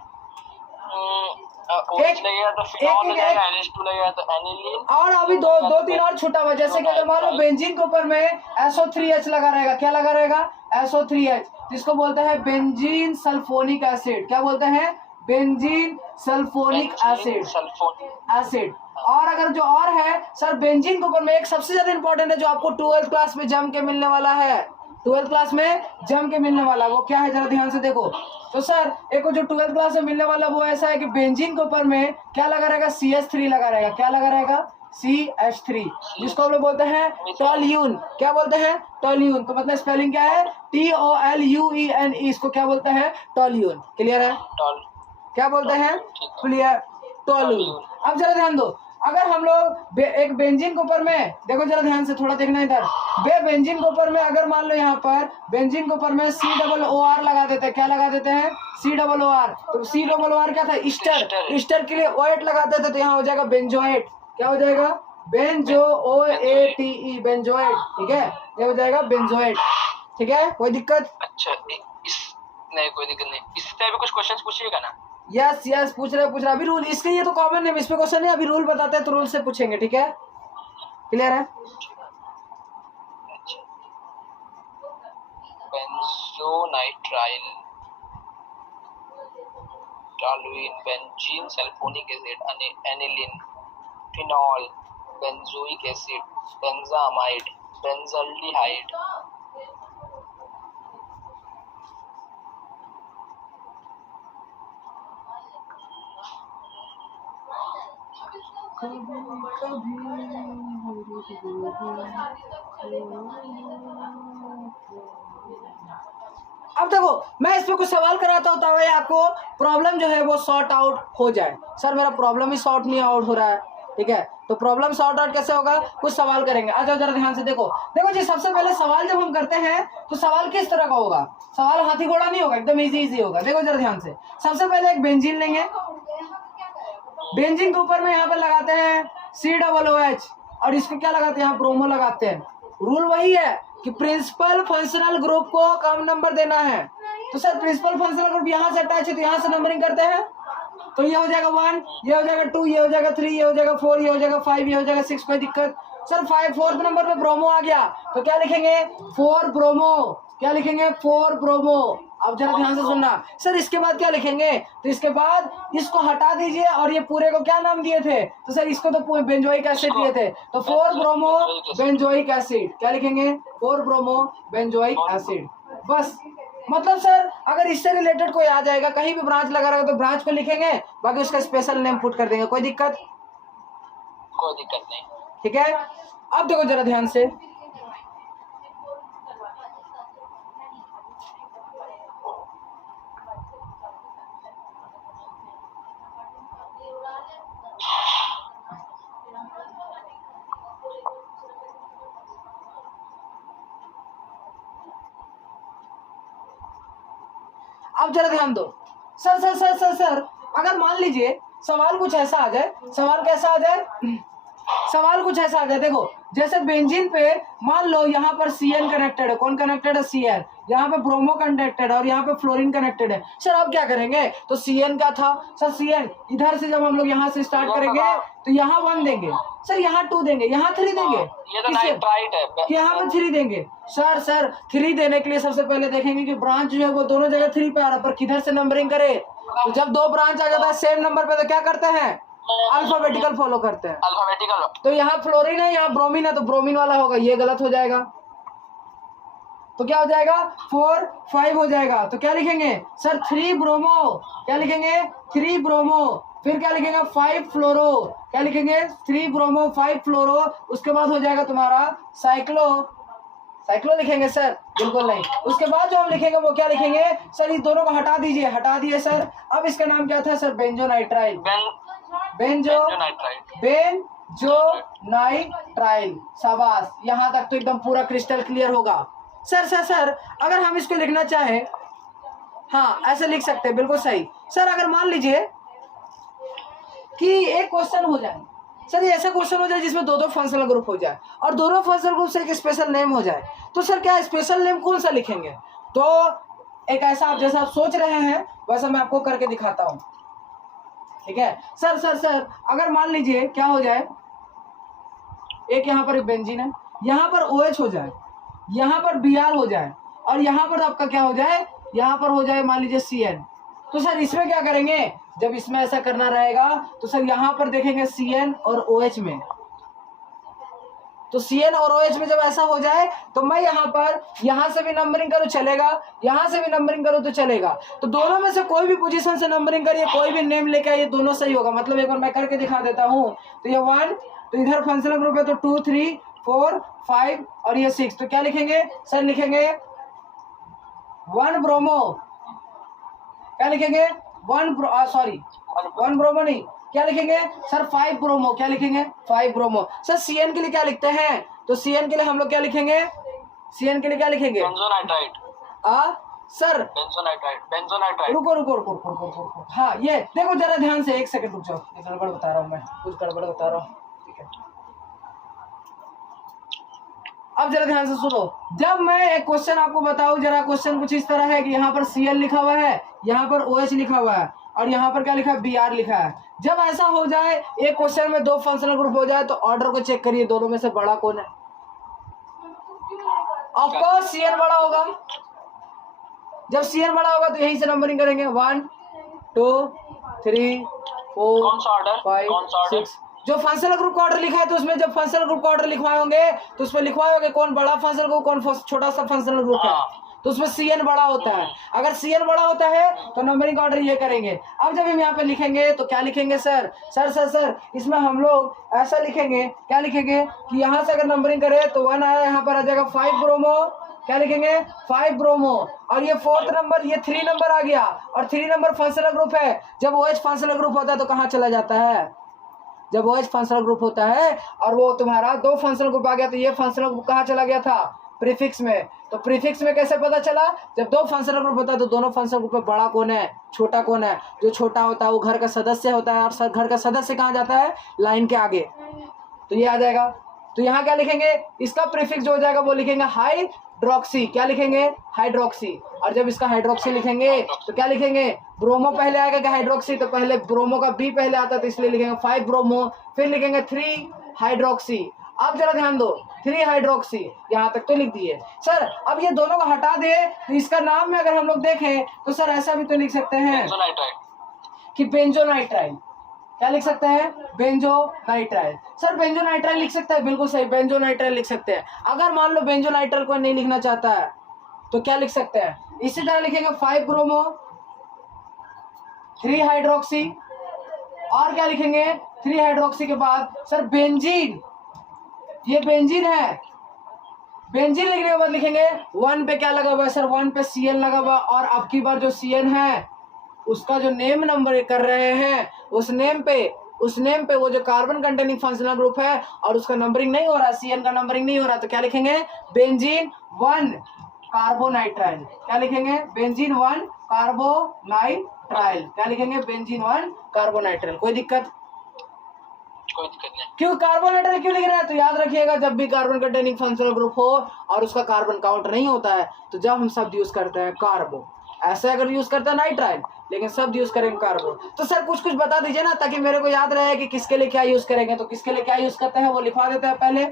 OH लगेगा तो फिनॉल हो जाएगा, NH2 लगेगा तो एनिलीन। और अभी दो तीन और छूटा हुआ, जैसे कि अगर मान लो बेंजीन के ऊपर में SO3H लगा रहेगा, क्या लगा रहेगा? SO3H, जिसको बोलते हैं बेंजीन सल्फोनिक एसिड। क्या बोलते हैं? Benzene sulfonic acid. और अगर जो और है सर, बेंजीन के ऊपर में एक सबसे ज्यादा इंपॉर्टेंट है जो आपको 12th क्लास में जम के मिलने वाला है, 12th क्लास में जम के मिलने वाला, वो क्या है जरा ध्यान से देखो। तो सर एक जो 12th क्लास में मिलने वाला वो ऐसा है कि बेंजीन के ऊपर में क्या लगा रहेगा? CH3 लगा रहेगा। क्या लगा रहेगा? CH3, जिसको हम लोग बोलते हैं टॉल्यून। क्या बोलते हैं? टॉल्यून। तो मतलब स्पेलिंग क्या है? TOLUENE, इसको क्या बोलते हैं? टॉल्यून। क्लियर है? क्या बोलते हैं? क्लियर, टॉल्यून। अब जरा ध्यान दो, अगर हम लोग एक बेंजीन के ऊपर में देखो, जरा ध्यान से थोड़ा देखना इधर, बेंजीन के ऊपर में अगर मान लो यहाँ पर बेंजीन के ऊपर में COOR लगा देते हैं। क्या लगा देते हैं? COOR। तो COOR क्या था? ईस्टर। ईस्टर के लिए OAT लगा देते तो यहाँ हो जाएगा बेंजोएट। क्या हो जाएगा? बेंजोएटे, बेंजोएट। ठीक है, ये हो जाएगा बेंजोएट। ठीक है, कोई दिक्कत? अच्छा, नहीं कोई दिक्कत नहीं। इस टाइप कुछ क्वेश्चन पूछिएगा ना? यस पूछ रहे अभी रूल, इसके ये तो कॉमन है, इस पे क्वेश्चन है, अभी रूल बताते हैं तो रूल से पूछेंगे। ठीक है, क्लियर है? Benzonitrile, toluene, benzene sulfonic acid, aniline, phenol, benzoic acid, benzamide, benzaldehyde. अब देखो, मैं इस पे कुछ सवाल कराता हूँ ताकि आपको प्रॉब्लम जो है वो सॉर्ट आउट हो जाए। सर मेरा प्रॉब्लम ही सॉर्ट नहीं आउट हो रहा है। ठीक है, तो प्रॉब्लम सॉर्ट आउट कैसे होगा? कुछ सवाल करेंगे। आ जाओ जरा ध्यान से देखो जी, सबसे पहले सवाल जब हम करते हैं तो सवाल किस तरह का होगा? सवाल हाथी घोड़ा नहीं होगा, एकदम इजी होगा। देखो जरा ध्यान से, सबसे पहले एक बेंजीन लेंगे, बेंजीन के ऊपर में यहाँ पर लगाते हैं COOH, और इसको क्या लगाते हैं? यहाँ ब्रोमो लगाते हैं। रूल वही है कि प्रिंसिपल फंक्शनल ग्रुप को कम नंबर देना है। तो सर प्रिंसिपल फंक्शनल ग्रुप यहाँ से अटैच है तो यहाँ से नंबरिंग करते हैं, तो ये हो जाएगा 1, ये हो जाएगा 2, ये हो जाएगा 3, ये हो जाएगा 4, ये हो जाएगा 5, ये हो जाएगा 6। कोई दिक्कत? सर 4th नंबर पे ब्रोमो आ गया तो क्या लिखेंगे? 4 ब्रोमो। क्या लिखेंगे? 4 ब्रोमो। अब जरा ध्यान से सुनना सर, इसके बाद क्या लिखेंगे? तो इसके बाद इसको हटा दीजिए और ये पूरे को क्या नाम दिए थे? तो सर इसको तो बेंजोइक एसिड दिए थे, तो 4 ब्रोमो बेंजोइक एसिड। क्या लिखेंगे? 4 ब्रोमो बेंजोइक एसिड। बस, मतलब सर अगर इससे रिलेटेड कोई आ जाएगा, कहीं भी ब्रांच लगा रहेगा तो ब्रांच को लिखेंगे, बाकी उसका स्पेशल नेम पुट कर देंगे। कोई दिक्कत? कोई दिक्कत नहीं। ठीक है, अब देखो जरा ध्यान से, अब जरा ध्यान दो। Sir sir sir sir sir अगर मान लीजिए सवाल कुछ ऐसा आ जाए, सवाल कैसा आ जाए? सवाल कुछ ऐसा आ जाए, देखो जैसे बेंजीन पे मान लो यहाँ पर CN कनेक्टेड है। कौन कनेक्टेड है? CN। यहाँ पे ब्रोमो कनेक्टेड है और यहाँ पे फ्लोरीन कनेक्टेड है। सर अब क्या करेंगे? तो CN का था सर, CN इधर से जब हम लोग यहाँ से स्टार्ट करेंगे तो यहाँ 1 देंगे, सर यहाँ 2 देंगे, यहाँ 3 देंगे, ये तो नाइट्राइट है, यहाँ पे 3 देंगे। सर 3 देने के लिए सबसे पहले देखेंगे कि ब्रांच जो है वो दोनों जगह 3 पे आ रहा है, पर किधर से नंबरिंग करे? तो जब 2 ब्रांच आ जाता है सेम नंबर पे तो क्या करते हैं? अल्फाबेटिकल फॉलो करते हैं। अल्फाबेटिकल। तो यहाँ फ्लोरीन है, यहाँ ब्रोमीन है, तो ब्रोमीन वाला होगा, ये गलत हो जाएगा। तो क्या हो जाएगा 4 5 हो जाएगा। तो क्या लिखेंगे सर 3 ब्रोमो, क्या लिखेंगे 3 ब्रोमो, फिर क्या लिखेंगे 5 फ्लोरो, क्या लिखेंगे 3 ब्रोमो 5 फ्लोरो। उसके बाद हो जाएगा तुम्हारा साइक्लो, साइक्लो लिखेंगे सर, बिल्कुल नहीं। उसके बाद जो हम लिखेंगे वो क्या लिखेंगे सर, इस दोनों को हटा दीजिए, हटा दिए सर। अब इसका नाम क्या था सर, बेंजोनाइट्राइल, बेंजोनाइट्राइल। शाबाश, यहाँ तक तो एकदम पूरा क्रिस्टल क्लियर होगा। सर सर सर अगर हम इसको लिखना चाहें, हाँ ऐसे लिख सकते हैं, बिल्कुल सही। सर अगर मान लीजिए कि एक क्वेश्चन हो जाए, सर ये ऐसा क्वेश्चन हो जाए जिसमें दो फंक्शनल ग्रुप हो जाए और दोनों फंक्शनल ग्रुप से एक स्पेशल नेम हो जाए, तो सर क्या स्पेशल नेम कौन सा लिखेंगे? तो एक ऐसा आप जैसा आप सोच रहे हैं वैसा मैं आपको करके दिखाता हूँ, ठीक है। सर सर सर अगर मान लीजिए क्या हो जाए, एक यहाँ पर एक बेंजीन है, यहाँ पर OH हो जाए, यहाँ पर Br हो जाए और यहाँ पर आपका क्या हो जाए, यहाँ पर हो जाए मान लीजिए CN। तो सर इसमें क्या करेंगे, जब इसमें ऐसा करना रहेगा तो सर यहाँ पर देखेंगे CN और OH में, तो CN और OH में जब ऐसा हो जाए तो मैं यहाँ पर यहाँ से भी नंबरिंग करूँ चलेगा, यहाँ से भी नंबरिंग करूँ तो चलेगा। तो दोनों में से कोई भी पोजीशन से नंबरिंग करिए, कोई भी नेम लेके आइए, दोनों सही होगा। मतलब एक बार मैं करके दिखा देता हूँ। तो ये 1, तो इधर फंक्शनल ग्रुप है तो 2 3 4 5 और ये 6। तो क्या लिखेंगे सर, लिखेंगे 1 ब्रोमो, क्या लिखेंगे 1 ब्रोमो नहीं, क्या लिखेंगे सर 5 ब्रोमो, क्या लिखेंगे 5 ब्रोमो। सर CN के लिए क्या लिखते हैं, तो CN के लिए हम लोग क्या लिखेंगे, CN के लिए क्या लिखेंगे बेंजोनाइट्राइड। सर बेंजोनाइट्राइड। रुको, हाँ ये देखो जरा ध्यान से, एक सेकंड रुक जाओ, एक गड़बड़ बता रहा हूँ मैं, कुछ गड़बड़ बता रहा हूँ, ठीक है। अब जरा ध्यान से सुनो, जब मैं एक क्वेश्चन आपको बताऊं, जरा क्वेश्चन कुछ इस तरह है कि यहाँ पर Cl लिखा हुआ है, यहाँ पर OH लिखा हुआ है और यहाँ पर क्या लिखा है Br लिखा है। जब ऐसा हो जाए एक क्वेश्चन में दो फंक्शनल ग्रुप हो जाए तो ऑर्डर को चेक करिए, दोनों में से बड़ा कौन है। ऑफ कोर्स Cn बड़ा होगा, जब Cn बड़ा होगा तो यहीं से नंबरिंग करेंगे 1 2 3 4 5 6। जो फंक्शनल ग्रुप का ऑर्डर लिखा है तो उसमें जब फंक्शनल ग्रुप का ऑर्डर लिखवाए होंगे तो उसमें लिखवाए होंगे कौन बड़ा फंक्शनल ग्रुप कौन छोटा सा फंक्शनल ग्रुप है, तो उसमें Cn बड़ा होता है। अगर Cn बड़ा होता है तो नंबरिंग ऑर्डर ये करेंगे। अब जब हम यहाँ पे लिखेंगे तो क्या लिखेंगे सर, सर इसमें हम लोग ऐसा लिखेंगे, क्या लिखेंगे कि यहाँ से अगर नंबरिंग करें तो 1 आया, यहाँ पर आ जाएगा 5 ब्रोमो, क्या लिखेंगे 5 ब्रोमो, और ये 4th नंबर, ये 3 नंबर आ गया और 3 नंबर फंक्शनल ग्रुप है। जब OH फंक्शनल ग्रुप होता है तो कहाँ चला जाता है, जब OH फंक्शनल ग्रुप होता है और वो तुम्हारा दो फंक्शनल ग्रुप आ गया तो ये फंक्शनल ग्रुप कहाँ चला गया था, प्रीफिक्स में। तो प्रीफिक्स में कैसे पता चला, जब दो फंक्शनल ग्रुप होता है तो दोनों फंक्शनल ग्रुप में बड़ा कौन है छोटा कौन है। जो छोटा होता है वो घर का सदस्य होता है और घर का सदस्य कहाँ जाता है, लाइन के आगे, तो ये आ जाएगा। तो यहाँ क्या लिखेंगे, इसका प्रीफिक्स जो हो जाएगा वो लिखेंगे हाइड्रोक्सी, क्या लिखेंगे हाइड्रोक्सी। और जब इसका हाइड्रोक्सी लिखेंगे तो क्या लिखेंगे, ब्रोमो पहले आएगा क्या हाइड्रोक्सी, तो पहले ब्रोमो का B पहले आता है तो इसलिए लिखेंगे 5 ब्रोमो, फिर लिखेंगे 3 हाइड्रोक्सी। अब जरा ध्यान दो 3 हाइड्रोक्सी, यहाँ तक तो लिख दिए सर। अब ये दोनों को हटा दे तो इसका नाम में अगर हम लोग देखें तो सर ऐसा भी तो लिख सकते हैं कि बेंजोनाइट्राइल, क्या लिख सकते हैं बेंजोनाइट्राइल। सर बेंजोनाइट्राइल लिख सकते हैं, बिल्कुल सही बेंजोनाइट्राइल लिख सकते हैं। अगर मान लो बेंजोनाइट्राइल को नहीं लिखना चाहता है तो क्या लिख सकते हैं, इसी तरह लिखेंगे 5 ब्रोमो 3 हाइड्रोक्सी, और क्या लिखेंगे 3 हाइड्रोक्सी के बाद सर बेंजीन, ये बेंजीन है, बेंजीन लिखने के बाद लिखेंगे 1 पे क्या लगा हुआ है सर, 1 पे Cl लगा हुआ, और अब की बार जो Cn है उसका जो नेम नंबर कर रहे हैं उस नेम पे वो जो कार्बन कंटेनिंग फंक्शनल ग्रुप है और उसका नंबरिंग नहीं हो रहा, Cn का नंबरिंग नहीं हो रहा, तो क्या लिखेंगे बेंजीन 1 कार्बोनाइट्राइल, क्या लिखेंगे बेंजीन 1 कार्बोनाइट्राइल, क्या लिखेंगे बेंजीन 1 कार्बोनाइट्राइल। कोई दिक्कत नहीं। क्यों कार्बोनाइट्राइल क्यों लिख रहे हैं, तो याद रखिएगा जब भी कार्बन कंटेनिंग फंक्शनल ग्रुप हो और उसका कार्बन काउंट नहीं होता है तो जब हम शब्द यूज करते हैं कार्बो, ऐसे अगर यूज करते हैं नाइट्राइल, लेकिन शब्द यूज करेंगे कार्बो। तो सर कुछ बता दीजिए ना ताकि मेरे को याद रहे कि किसके लिए क्या यूज करेंगे, तो किसके लिए क्या यूज करते हैं वो लिखवा देते हैं पहले।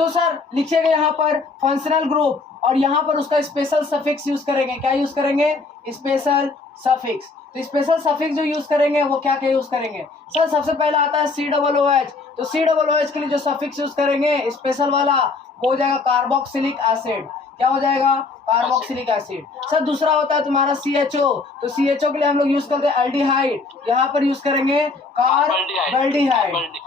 तो सर लिखिएगा यहाँ पर फंक्शनल ग्रुप, और यहाँ पर उसका स्पेशल सफिक्स यूज करेंगे। क्या यूज करेंगे? Special suffix. तो स्पेशल सफिक्स जो यूज करेंगे वो क्या क्या यूज करेंगे? सर सबसे पहला आता है COOH। तो COOH के लिए जो सफिक्स यूज करेंगे स्पेशल वाला वो हो जाएगा कार्बोक्सिलिक एसिड। क्या हो जाएगा? Carboxylic acid. सर दूसरा होता है तुम्हारा CHO। तो CHO के लिए हम लोग यूज करते हैं एल्डिहाइड, यहाँ पर यूज करेंगे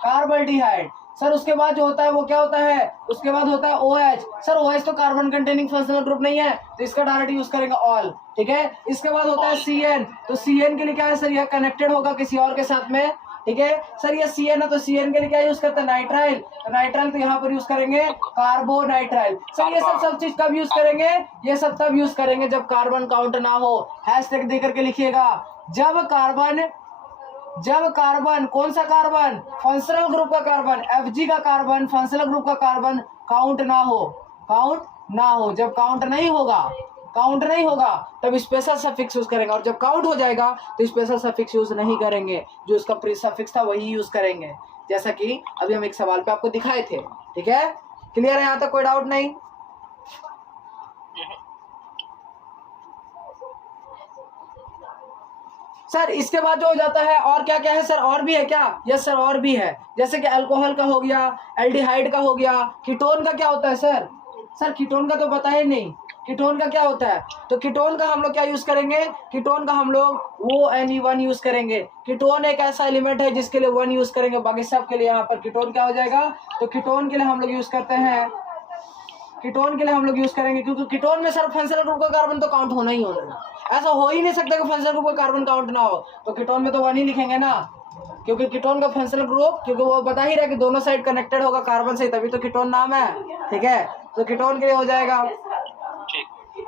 कार्बल्डिहाइड। सर उसके बाद जो होता है वो क्या होता है? उसके बाद होता है OH। सर OH तो कार्बन कंटेनिंग फंक्शनल ग्रुप नहीं है, तो इसका डायरेक्ट यूज करेंगे ऑल। ठीक है, इसके बाद होता है CN। तो CN के लिए क्या है सर? यह कनेक्टेड होगा किसी और के साथ में। ठीक है सर, ये CN है तो CN के लिए क्या यूज करते हैं? नाइट्राइल। तो नाइट्राइल तो यहाँ पर यूज करेंगे कार्बोनाइट्राइल। सर ये सब चीज कब यूज करेंगे? ये सब तब यूज करेंगे जब कार्बन काउंट ना हो। हैशटैग दे करके लिखिएगा, जब कार्बन कौन सा कार्बन? फंक्शनल ग्रुप का कार्बन, Fg का कार्बन, फंक्शनल ग्रुप का कार्बन काउंट ना हो। जब काउंट नहीं होगा तब स्पेशल सफिक्स यूज करेंगे, और जब काउंट हो जाएगा तो स्पेशल सफिक्स यूज नहीं करेंगे, जो उसका प्री सफिक्स था वही यूज करेंगे, जैसा कि अभी हम एक सवाल पे आपको दिखाए थे। ठीक है, क्लियर है? यहाँ तक कोई डाउट नहीं? सर इसके बाद जो हो जाता है और क्या क्या है सर? और भी है क्या? यस सर, और भी है, जैसे कि अल्कोहल का हो गया, एल्डिहाइड का हो गया। कीटोन का क्या होता है सर? सर कीटोन का तो पता ही नहीं, कीटोन का क्या होता है? तो कीटोन का हम लोग क्या यूज करेंगे? कीटोन का हम लोग ONE1 यूज करेंगे। कीटोन एक ऐसा एलिमेंट है जिसके लिए 1 यूज करेंगे, बाकी सब के लिए यहाँ पर कीटोन क्या हो जाएगा? तो कीटोन के लिए हम लोग यूज करते हैं, क्योंकि कीटोन में सर फंक्शनल ग्रुप का कार्बन तो काउंट होना ही होना है। ऐसा हो ही नहीं सकता कि फंक्शनल ग्रुप का कार्बन काउंट ना हो, तो कीटोन में तो 1 ही लिखेंगे ना, क्योंकि कीटोन का फंक्शनल ग्रुप, क्योंकि वो बता ही रहा है कि दोनों साइड कनेक्टेड होगा कार्बन से, तभी तो कीटोन नाम है। ठीक है, तो कीटोन के लिए हो जाएगा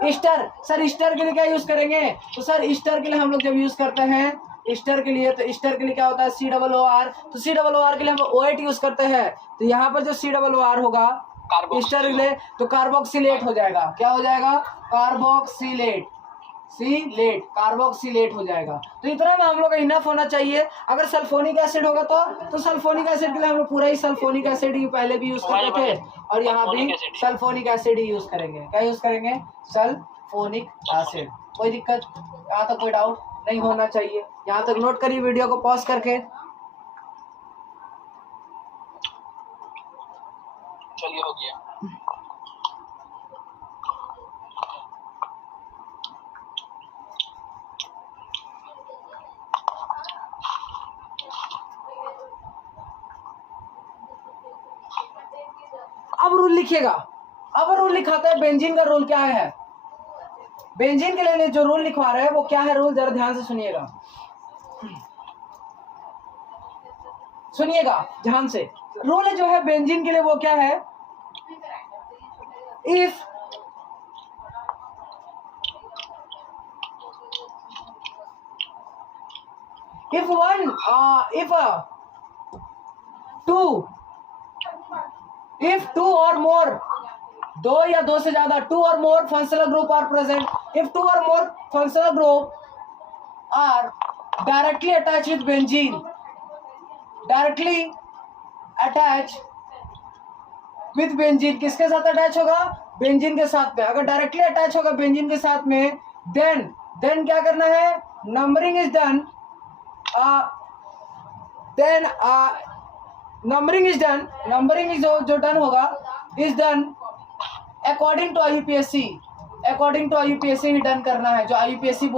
ईस्टर। सर ईस्टर के लिए क्या यूज करेंगे? तो सर ईस्टर के लिए हम लोग जब यूज करते हैं ईस्टर के लिए, तो ईस्टर के लिए क्या होता है? COOR। तो COOR के लिए हम लोग OH यूज करते हैं। तो यहाँ पर जो COOR होगा ईस्टर के लिए, तो कार्बोक्सिलेट हो जाएगा। क्या हो जाएगा? कार्बोक्सिलेट हो जाएगा। तो इतना में हम लोग का इनफ होना चाहिए। अगर सल्फोनिक एसिड होगा तो सल्फोनिक एसिड के लिए हम लोग पूरा ही सल्फोनिक एसिड ही पहले भी यूज करते थे, और यहाँ भी सल्फोनिक एसिड ही यूज करेंगे। क्या यूज करेंगे? Sulphonic acid. कोई दिक्कत? यहाँ तक कोई डाउट नहीं होना चाहिए। यहाँ तक नोट करिए वीडियो को पॉज करके। चलिए, हो गया। अब रूल लिखिएगा। अब रूल लिखाता है बेंजीन का रूल क्या है? बेंजीन के लिए जो रूल लिखवा रहे हैं वो क्या है रूल? जरा ध्यान से सुनिएगा, ध्यान से। रूल जो है बेंजीन के लिए वो क्या है? इफ टू और मोर, 2 या 2 से ज्यादा, 2 और more functional group are present, if 2 और more functional group are directly attach with benzene, किसके साथ अटैच होगा? बेंजीन के साथ में। अगर डायरेक्टली अटैच होगा बेंजीन के साथ में, देन क्या करना है? Numbering is done, numbering is जो डन होगा is done according to IUPAC ही डन करना है। जो IUPAC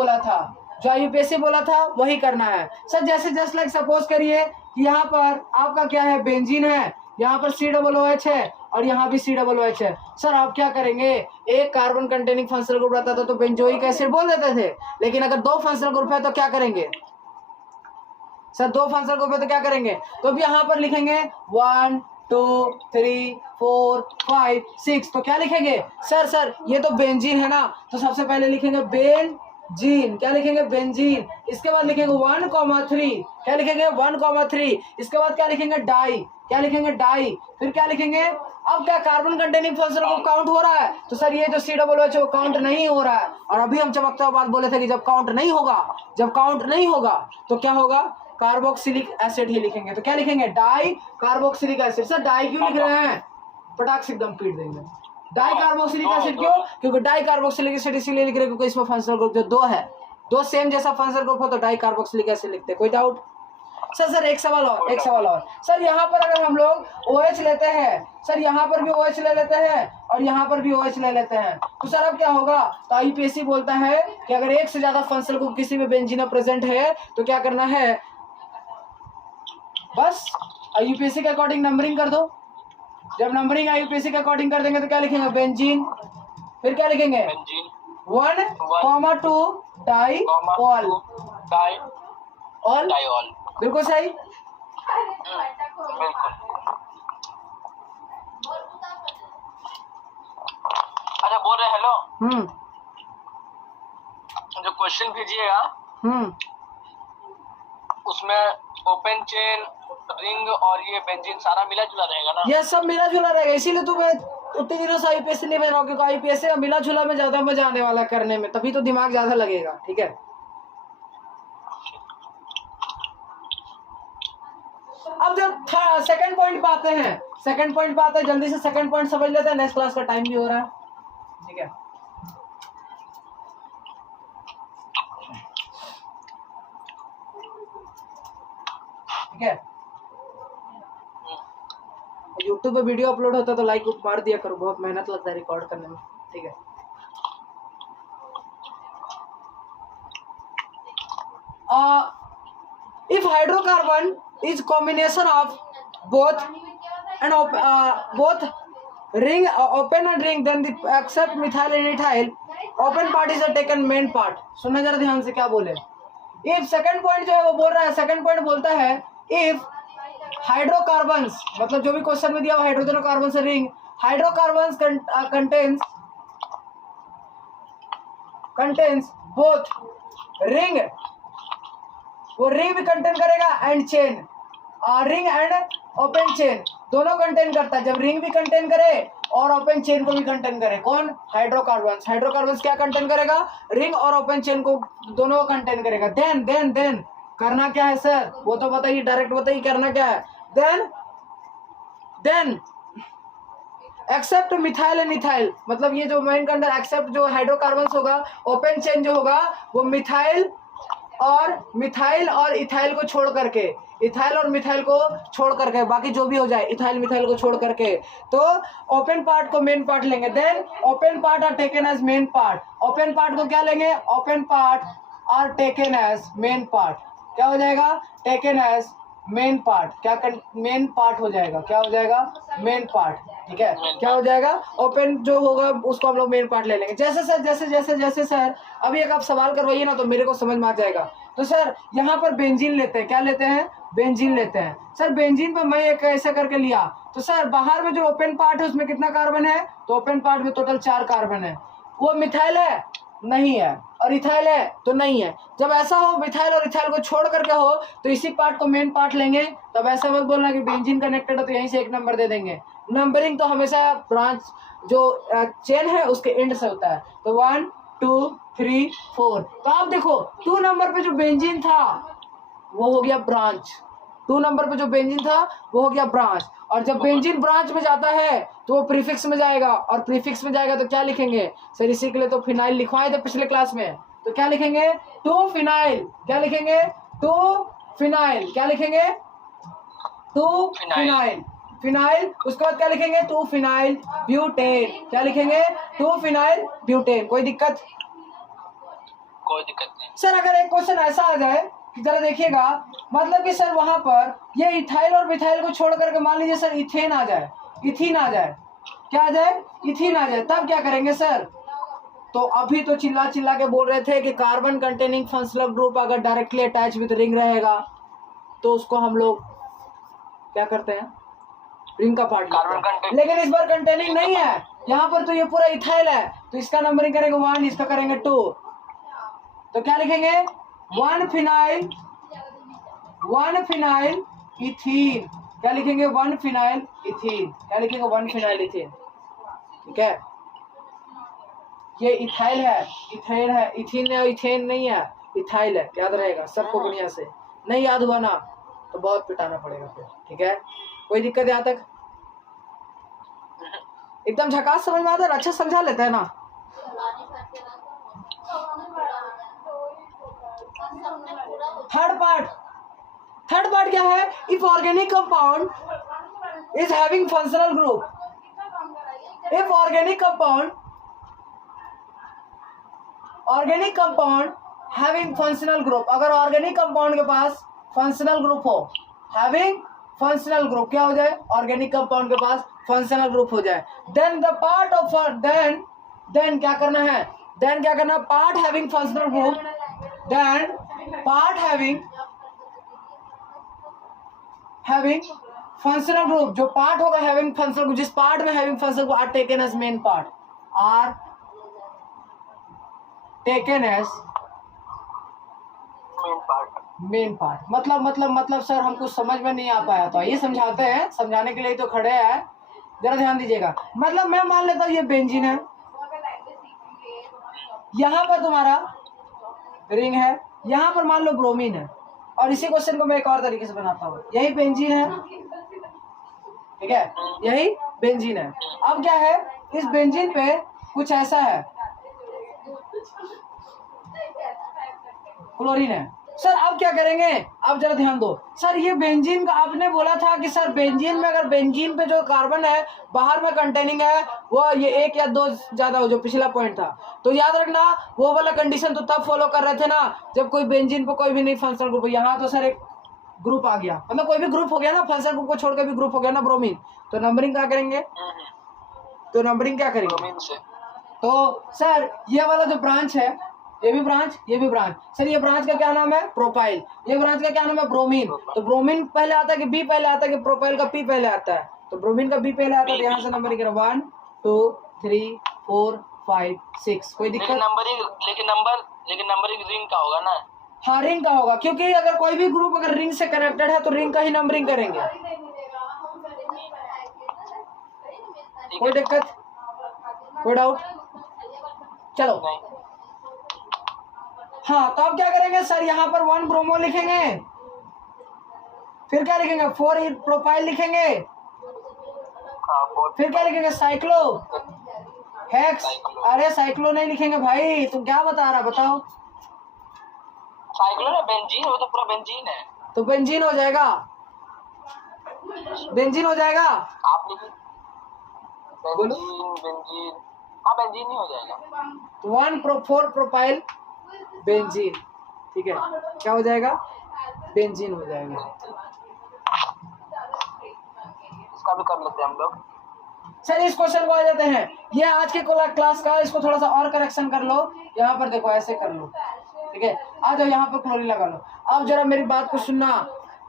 बोला था वही करना है। सर जैसे जस्ट लाइक सपोज करिए कि यहाँ पर आपका क्या है? बेंजीन है, यहाँ पर COOH है और यहाँ भी COOH है। सर आप क्या करेंगे? एक कार्बन कंटेनिंग फंक्शनल ग्रुप रहता था तो बेंजोइक एसिड बोल देते थे, लेकिन अगर 2 फंक्शनल ग्रुप है तो क्या करेंगे? सर 2 फंक्शनल ग्रुप है तो क्या करेंगे? तो अब यहाँ पर लिखेंगे 1 2 3 4 5 6, तो क्या लिखेंगे? सर ये तो बेंजीन है ना, तो सबसे पहले लिखेंगे बेंजीन। क्या लिखेंगे? बेंजीन। इसके बाद लिखेंगे 1,3। क्या लिखेंगे? 1,3। इसके बाद क्या लिखेंगे? डाई। क्या लिखेंगे? डाई। फिर क्या लिखेंगे? अब क्या carbon containing functional group count हो रहा है? तो सर ये जो COOH है वो काउंट नहीं हो रहा है, और अभी हम चमकता हुआ बात बोले थे कि जब काउंट नहीं होगा तो क्या होगा? कार्बोक्सिलिक एसिड ही लिखेंगे। तो क्या लिखेंगे? Di carboxylic acid. Sir di क्यों लिख रहे हैं? पटाख से एकदम पीट देंगे। डाई कार्बोक्सिलिक एसिड क्यों? क्योंकि डाई कार्बोक्सिलिक एसिड इसीलिए लिख रहे हैं क्योंकि इसमें फंक्शनल ग्रुप जो दो है, दो सेम जैसा फंक्शनल ग्रुप हो तो डाई कार्बोक्सिलिक एसिड लिखते हैं। कोई डाउट? सर एक सवाल और सर, यहाँ पर अगर हम लोग OH लेते हैं सर, यहाँ पर भी OH ले लेते हैं और यहाँ पर भी OH ले लेते हैं, तो सर अब क्या होगा? तो IUPAC बोलता है कि अगर एक से ज्यादा फंक्शनल ग्रुप किसी भी बेंजीन में प्रेजेंट है तो क्या करना है? बस IUPAC के अकॉर्डिंग नंबरिंग कर दो। जब नंबरिंग IUPAC के अकॉर्डिंग कर देंगे तो क्या लिखेंगे? बेंजीन, फिर क्या लिखेंगे? 1, 2 डाई ऑल, डाइऑल। बिल्कुल सही। बिल्कुल। अच्छा बोल रहे हेलो, जो क्वेश्चन भेजिएगा उसमें ओपन चेन, रिंग और ये बेंजीन सारा मिला जुला रहेगा ना? ये सब मिला जुला रहेगा, इसीलिए तो मैं उतने दिनों से IUPAC नहीं भेज रहा हूँ, क्योंकि IUPAC का मिला जुला में ज्यादा मजा आने वाला करने में, तभी तो दिमाग ज्यादा लगेगा। ठीक है, अब जब सेकंड पॉइंट पे आते हैं, जल्दी से सेकंड पॉइंट समझ लेते हैं, नेक्स्ट क्लास का टाइम भी हो रहा है। ठीक है, ठीक है। यूट्यूब पे वीडियो अपलोड होता है तो लाइक मार दिया करो, बहुत मेहनत लगता है रिकॉर्ड करने में। ठीक है, if hydrocarbon is combination of both and both ring open and ring, then the except methyl and ethyl open part is taken main part। सुनना जरा ध्यान से क्या बोले। if सेकंड पॉइंट जो है वो बोल रहा है, सेकंड पॉइंट बोलता है if हाइड्रोकार्बन्स, मतलब जो भी क्वेश्चन में दिया हुआ हाइड्रोजन और कार्बन से ring, hydrocarbons contains both ring, वो रिंग भी कंटेन करेगा and chain, ring and open chain दोनों कंटेन करता है। जब रिंग भी कंटेन करे और ओपन चेन को भी कंटेन करे, कौन? हाइड्रोकार्बन्स। हाइड्रोकार्बन्स क्या कंटेन करेगा? रिंग और ओपन चेन को दोनों को कंटेन करेगा। देन करना क्या है सर? वो तो बताइए, डायरेक्ट बताइए करना क्या है। Then except methyl and ethyl, मतलब ये जो मेन के अंदर एक्सेप्ट जो हाइड्रोकार्बन्स होगा, ओपन चेन जो होगा वो मिथाइल और इथाइल को छोड़ करके, इथाइल और मिथाइल को छोड़ करके, बाकी जो भी हो जाए इथाइल मिथाइल को छोड़ करके, तो ओपन पार्ट को मेन पार्ट लेंगे। Then open part are taken as main part. Open part को क्या लेंगे? Open part are taken as main part. क्या हो जाएगा? Taken as main part. क्या मेन पार्ट हो जाएगा? क्या हो जाएगा? Main part. ठीक है, क्या हो जाएगा? ओपन जो होगा उसको हम लोग मेन पार्ट ले लेंगे। जैसे सर अभी एक आप सवाल करवाइए ना तो मेरे को समझ में आ जाएगा। तो सर यहाँ पर बेंजीन लेते हैं, क्या लेते हैं? बेंजीन लेते हैं। सर बेंजीन पर मैं एक ऐसा करके लिया, तो सर बाहर में जो ओपन पार्ट है उसमें कितना कार्बन है? तो ओपन पार्ट में टोटल 4 कार्बन है। वो मिथाइल है? नहीं है। और इथाइल है? तो नहीं है। जब ऐसा हो मिथाइल और इथाइल को छोड़ करके हो तो इसी पार्ट को मेन पार्ट लेंगे। तब ऐसा मत बोलना कि बेंजीन कनेक्टेड है तो यहीं से एक नंबर दे देंगे। नंबरिंग तो हमेशा ब्रांच जो चेन है उसके एंड से होता है। तो 1 2 3 4। तो आप देखो 2 नंबर पे जो बेंजीन था वो हो गया ब्रांच। 2 नंबर पे जो बेंजीन था वो हो गया ब्रांच। और जब बेंजीन ब्रांच में जाता है तो वो प्रीफिक्स में जाएगा, और प्रीफिक्स में जाएगा तो क्या लिखेंगे सर? इसी के लिए तो फिनाइल लिखवाए थे पिछले क्लास में। तो क्या लिखेंगे? 2 फिनाइल। क्या लिखेंगे? 2 फिनाइल। क्या लिखेंगे? 2 फिनाइल। फिनाइल। उसके बाद क्या लिखेंगे? 2 फिनाइल ब्यूटेन। क्या लिखेंगे? 2 फिनाइल ब्यूटेन। कोई दिक्कत? कोई दिक्कत नहीं सर। अगर एक क्वेश्चन ऐसा आ जाए कि जरा देखिएगा, मतलब कि सर वहां पर ये इथाइल और मिथाइल को छोड़ करके मान लीजिए सर इथेन आ जाए, इथीन आ जाए। क्या आ जाए? इथीन आ जाए। तब क्या करेंगे सर? तो अभी तो चिल्ला के बोल रहे थे कि कार्बन कंटेनिंग फंक्शनल ग्रुप अगर डायरेक्टली अटैच विद रिंग रहेगा तो उसको हम लोग क्या करते हैं? रिंग का पार्ट लेते हैं। लेकिन इस बार कंटेनिंग नहीं है, यहाँ पर तो ये पूरा इथाइल है, तो इसका नंबरिंग करेंगे 1, इसका करेंगे 2। तो क्या लिखेंगे? 1 फिनाइल इथीन। क्या लिखेंगे? 1 फिनाइल इथीन। क्या लिखेंगे? 1 फिनाइल इथीन। ठीक है, ये इथाइल है, इथेन है, इथीन है, इथेन नहीं है, इथाइल है। याद रहेगा सबको बढ़िया से। नहीं याद हुआ ना तो बहुत पिटाना पड़ेगा फिर। ठीक है, कोई दिक्कत यहाँ तक? एकदम झकास समझ में आता है, अच्छा समझा लेते हैं ना। थर्ड पार्ट क्या है? If organic compound is having functional group, if organic compound having functional group, अगर ऑर्गेनिक कंपाउंड के पास फंक्शनल ग्रुप हो, हैविंग फंक्शनल ग्रुप क्या हो जाए? ऑर्गेनिक कंपाउंड के पास फंक्शनल ग्रुप हो जाए, then the part of then क्या करना है? देन क्या करना? Part having functional group, then part having functional group, जो पार्ट होगा हैविंग फंक्शनल ग्रुप, जिस पार्ट में having functional group are taken as main part, are taken as main part. मतलब सर हमको समझ में नहीं आ पाया, तो ये समझाते हैं, समझाने के लिए तो खड़े हैं, जरा ध्यान दीजिएगा। मतलब मैं मान लेता हूँ ये बेंजीन है, यहाँ पर तुम्हारा रिंग है, यहाँ पर मान लो ब्रोमीन है, और इसी क्वेश्चन को मैं एक और तरीके से बनाता हूँ, यही बेंजीन है, ठीक है, यही बेंजीन है। अब क्या है? इस बेंजीन पे कुछ ऐसा है, क्लोरीन है। सर अब क्या करेंगे? अब जरा ध्यान दो सर, ये बेंजीन का आपने बोला था कि सर बेंजीन में अगर बेंजीन पे जो कार्बन है बाहर में कंटेनिंग है वो ये 1 या 2 ज्यादा हो, जो पिछला पॉइंट था, तो याद रखना वो वाला कंडीशन तो तब फॉलो कर रहे थे ना जब कोई बेंजीन पे कोई भी नहीं फंक्शनल ग्रुप। यहाँ तो सर एक ग्रुप आ गया, मतलब कोई भी ग्रुप हो गया ना, फंक्शनल ग्रुप को छोड़कर भी ग्रुप हो गया ना ब्रोमीन, तो नंबरिंग क्या करेंगे? तो नंबरिंग क्या करेंगे? तो सर ये वाला जो ब्रांच है, ये भी ब्रांच, ये भी ब्रांच, सर ये ब्रांच का क्या नाम है? प्रोपाइल। ये ब्रांच का क्या नाम है? ब्रोमीन। तो ब्रोमीन पहले आता है कि बी पहले आता है कि प्रोपाइल का पी पहले आता है? तो ब्रोमीन का बी पहले आता है, तो यहाँ से नंबरिंग करो 1 2 3 4 5 6। कोई दिक्कत? लेकिन नंबरिंग रिंग का होगा ना? हाँ रिंग का होगा, क्योंकि अगर कोई भी ग्रुप अगर रिंग से कनेक्टेड है तो रिंग का ही नंबरिंग करेंगे। कोई दिक्कत? कोई डाउट? चलो हाँ, तो अब क्या करेंगे सर? यहाँ पर 1 ब्रोमो लिखेंगे, फिर क्या लिखेंगे? 4 प्रोपाइल लिखेंगे, फिर क्या लिखेंगे? Cyclo hex. अरे साइक्लो नहीं लिखेंगे भाई, तुम क्या बता रहा? बताओ। साइक्लो ना बेंजीन, वो तो पूरा बेंजीन है। तो बेंजीन हो जाएगा, बेंजीन हो जाएगा। आप लिखिए बेंजीन, हाँ बेंजीन ही हो जाएगा। 4 प्रोपाइल बेंजीन, ठीक है, क्या हो जाएगा? बेंजीन हो जाएगा। इसका भी कर लेते हैं हम लोग। सर इस क्वेश्चन को आ जाते हैं, ये आज के क्लास का, इसको थोड़ा सा और करेक्शन कर लो। यहाँ पर देखो ऐसे कर लो, ठीक है, आ जाओ यहाँ पर क्लोरीन लगा लो। अब जरा मेरी बात को सुनना,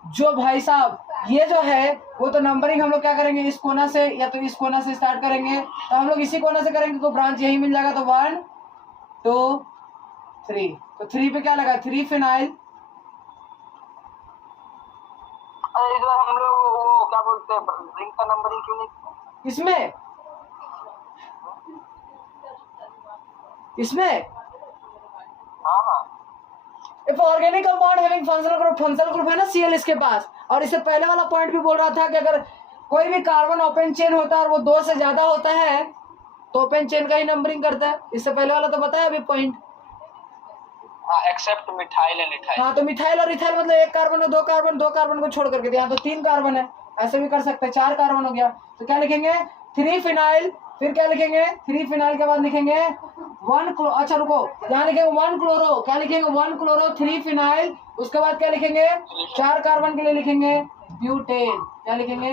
जो भाई साहब ये जो है वो तो नंबरिंग हम लोग क्या करेंगे? इस कोना से या तो इस कोना से स्टार्ट करेंगे, तो हम लोग इसी कोना से करेंगे तो ब्रांच यही मिल जाएगा। तो 1 2 3, तो 3 पे क्या लगा? 3 फिनाइल। अरे इधर हम लोग वो क्या बोलते हैं, रिंग का नंबरिंग क्यों नहीं? इसमें हाँ if organic compound having functional group है ना Cl इसके पास, और इससे पहले वाला पॉइंट भी बोल रहा था कि अगर कोई भी कार्बन ओपन चेन होता है और वो 2 से ज्यादा होता है तो ओपन चेन का ही नंबरिंग करता है। इससे पहले वाला तो बताया अभी point. Except methyl and ethyl. हाँ, तो मिथाइल और इथाइल मतलब 1 कार्बन और 2 कार्बन, 2 कार्बन को छोड़ करके, यहाँ तो 3 कार्बन है, ऐसे भी कर सकते हैं, 4 कार्बन हो गया। तो क्या लिखेंगे? 3 फिनाइल, फिर क्या लिखेंगे? 3 फिनाइल के बाद लिखेंगे 1 क्लो, अच्छा रुको, यहाँ लिखेंगे 1 क्लोरो, क्या लिखेंगे? 1 क्लोरो 3 फिनाइल, उसके बाद क्या लिखेंगे? 4 कार्बन के लिए लिखेंगे ब्यूटेन, क्या लिखेंगे?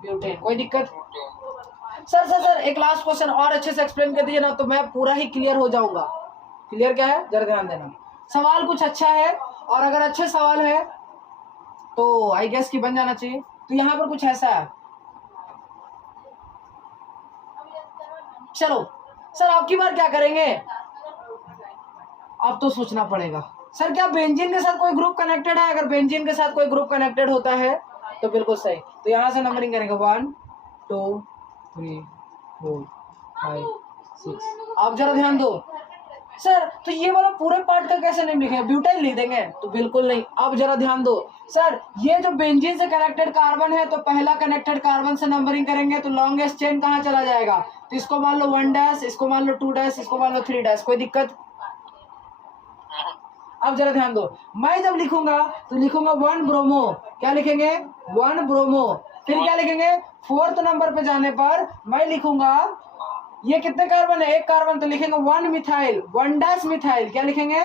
ब्यूटेन। कोई दिक्कत? सर एक लास्ट क्वेश्चन और अच्छे से एक्सप्लेन कर दीजिए ना, तो मैं पूरा ही क्लियर हो जाऊंगा। क्लियर क्या है? जरा ध्यान देना, सवाल कुछ अच्छा है, और अगर अच्छे सवाल है तो आई गेस कि बन जाना चाहिए। तो यहाँ पर कुछ ऐसा है, चलो सर आपकी बार क्या करेंगे? अब तो सोचना पड़ेगा। सर क्या बेंजीन के साथ कोई ग्रुप कनेक्टेड है? अगर बेंजीन के साथ कोई ग्रुप कनेक्टेड होता है तो बिल्कुल सही, तो यहाँ से नंबरिंग करेंगे 1 2 3 4 5 6। आप जरा ध्यान दो सर, तो ये वाला पूरे पार्ट का कैसे नेम लिखेंगे? ब्यूटाइल लिख देंगे? तो बिल्कुल नहीं। अब जरा ध्यान दो, सर ये जो बेंजीन से कनेक्टेड कार्बन है तो पहला कनेक्टेड कार्बन से नंबरिंग करेंगे तो लॉन्गेस्ट चेन कहाँ चला जाएगा? तो इसको मान लो 1 डैश, इसको मान लो 2 डैश, इसको मान लो 3 डैश। कोई दिक्कत? अब जरा ध्यान दो, मैं जब लिखूंगा तो लिखूंगा 1 ब्रोमो। क्या लिखेंगे? 1 ब्रोमो। फिर क्या लिखेंगे? 4th नंबर पे जाने पर मैं लिखूंगा ये कितने कार्बन है? 1 कार्बन, तो लिखेंगे 1 मिथाइल, 1 डैश मिथाइल। क्या लिखेंगे?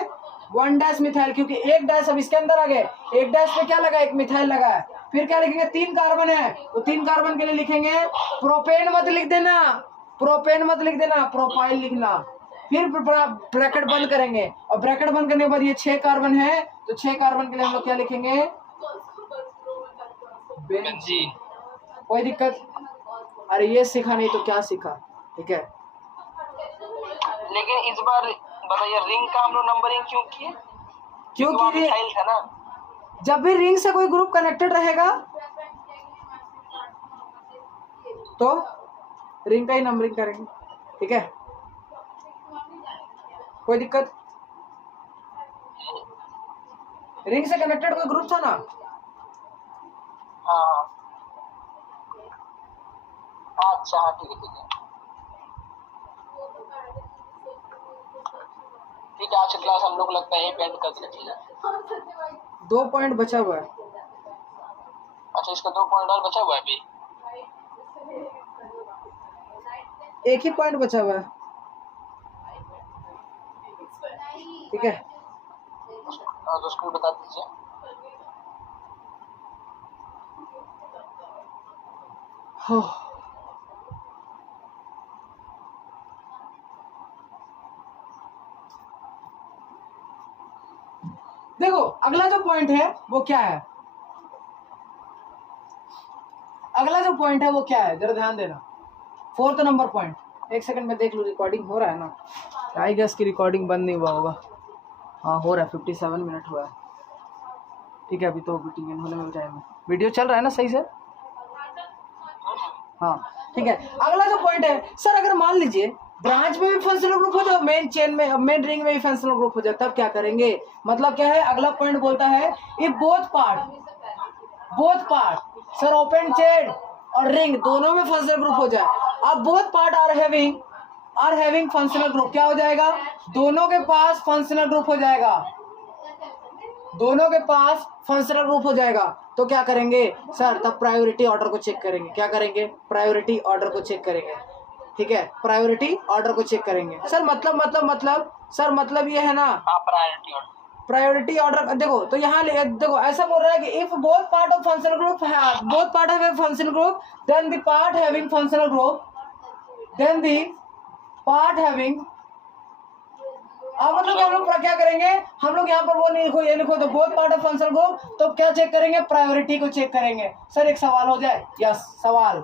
1 डैश मिथाइल, क्योंकि 1 डैश अब इसके अंदर आ गए, 1 डैश पे क्या लगा? 1 मिथाइल लगा है। फिर क्या लिखेंगे? 3 कार्बन है तो 3 कार्बन के लिए लिखेंगे प्रोपेन मत लिख देना, प्रोपेन मत लिख देना, प्रोपाइल लिखना। फिर ब्रैकेट बंद करेंगे और ब्रैकेट बंद करने के बाद ये 6 कार्बन है तो 6 कार्बन के लिए हम लोग क्या लिखेंगे? बेंजीन। कोई दिक्कत? अरे ये सीखा नहीं तो क्या सीखा? ठीक है, लेकिन इस बार बताइए रिंग का हम लोग नंबरिंग क्यों किए? क्योंकि मिथाइल था ना। जब भी रिंग से कोई ग्रुप कनेक्टेड रहेगा तो रिंग का ही नंबरिंग करेंगे। ठीक है, कोई दिक्कत? रिंग से कनेक्टेड कोई ग्रुप था ना? हाँ अच्छा, हाँ ठीक है ठीक है। आज की क्लास हम लोग लगता है पेंट कर देना चाहिए। 2 पॉइंट बचा हुआ है। अच्छा, इसका 2 पॉइंट और बचा हुआ है अभी। एक ही पॉइंट बचा हुआ है। ठीक है, तो उसको बता दीजिए। हो देखो अगला जो पॉइंट है वो क्या है? अगला जो पॉइंट है वो क्या है? जरा ध्यान देना। 4th number point. एक सेकंड में देख लूँ रिकॉर्डिंग हो रहा है ना? आई गेस की रिकॉर्डिंग बंद नहीं हुआ होगा। हाँ हो रहा है, 57 मिनट हुआ है। ठीक है, अभी तो मीटिंग होने में टाइम है। वीडियो चल रहा है ना सही से? हाँ ठीक है। अगला जो पॉइंट है सर, अगर मान लीजिए ब्रांच में भी फंक्शनल ग्रुप हो जाए, मेन चेन में, मेन रिंग में भी फंक्शनल ग्रुप हो जाए, तब क्या करेंगे? मतलब क्या है? अगला पॉइंट बोलता है if both part sir open chain और रिंग दोनों में फंक्शनल ग्रुप हो जाए। अब both part are having functional group, क्या हो जाएगा? दोनों के पास फंक्शनल ग्रुप हो जाएगा, दोनों के पास फंक्शनल ग्रुप हो जाएगा। तो क्या करेंगे सर? तब प्रायोरिटी ऑर्डर को चेक करेंगे। क्या करेंगे? प्रायोरिटी ऑर्डर को चेक करेंगे। ठीक है, प्रायोरिटी ऑर्डर को चेक करेंगे। सर सर मतलब ये है ना, प्रायोरिटी ऑर्डर। देखो तो यहाँ देखो ऐसा बोल रहा है कि if both part of functional group have functional group then the part having functional group then the part having. अब मतलब हम लोग क्या करेंगे? हम लोग यहाँ पर वो नहीं लिखो, ये लिखो तो both part of functional group. तो क्या चेक करेंगे? प्रायोरिटी को चेक करेंगे। सर एक सवाल हो जाए। यस सवाल।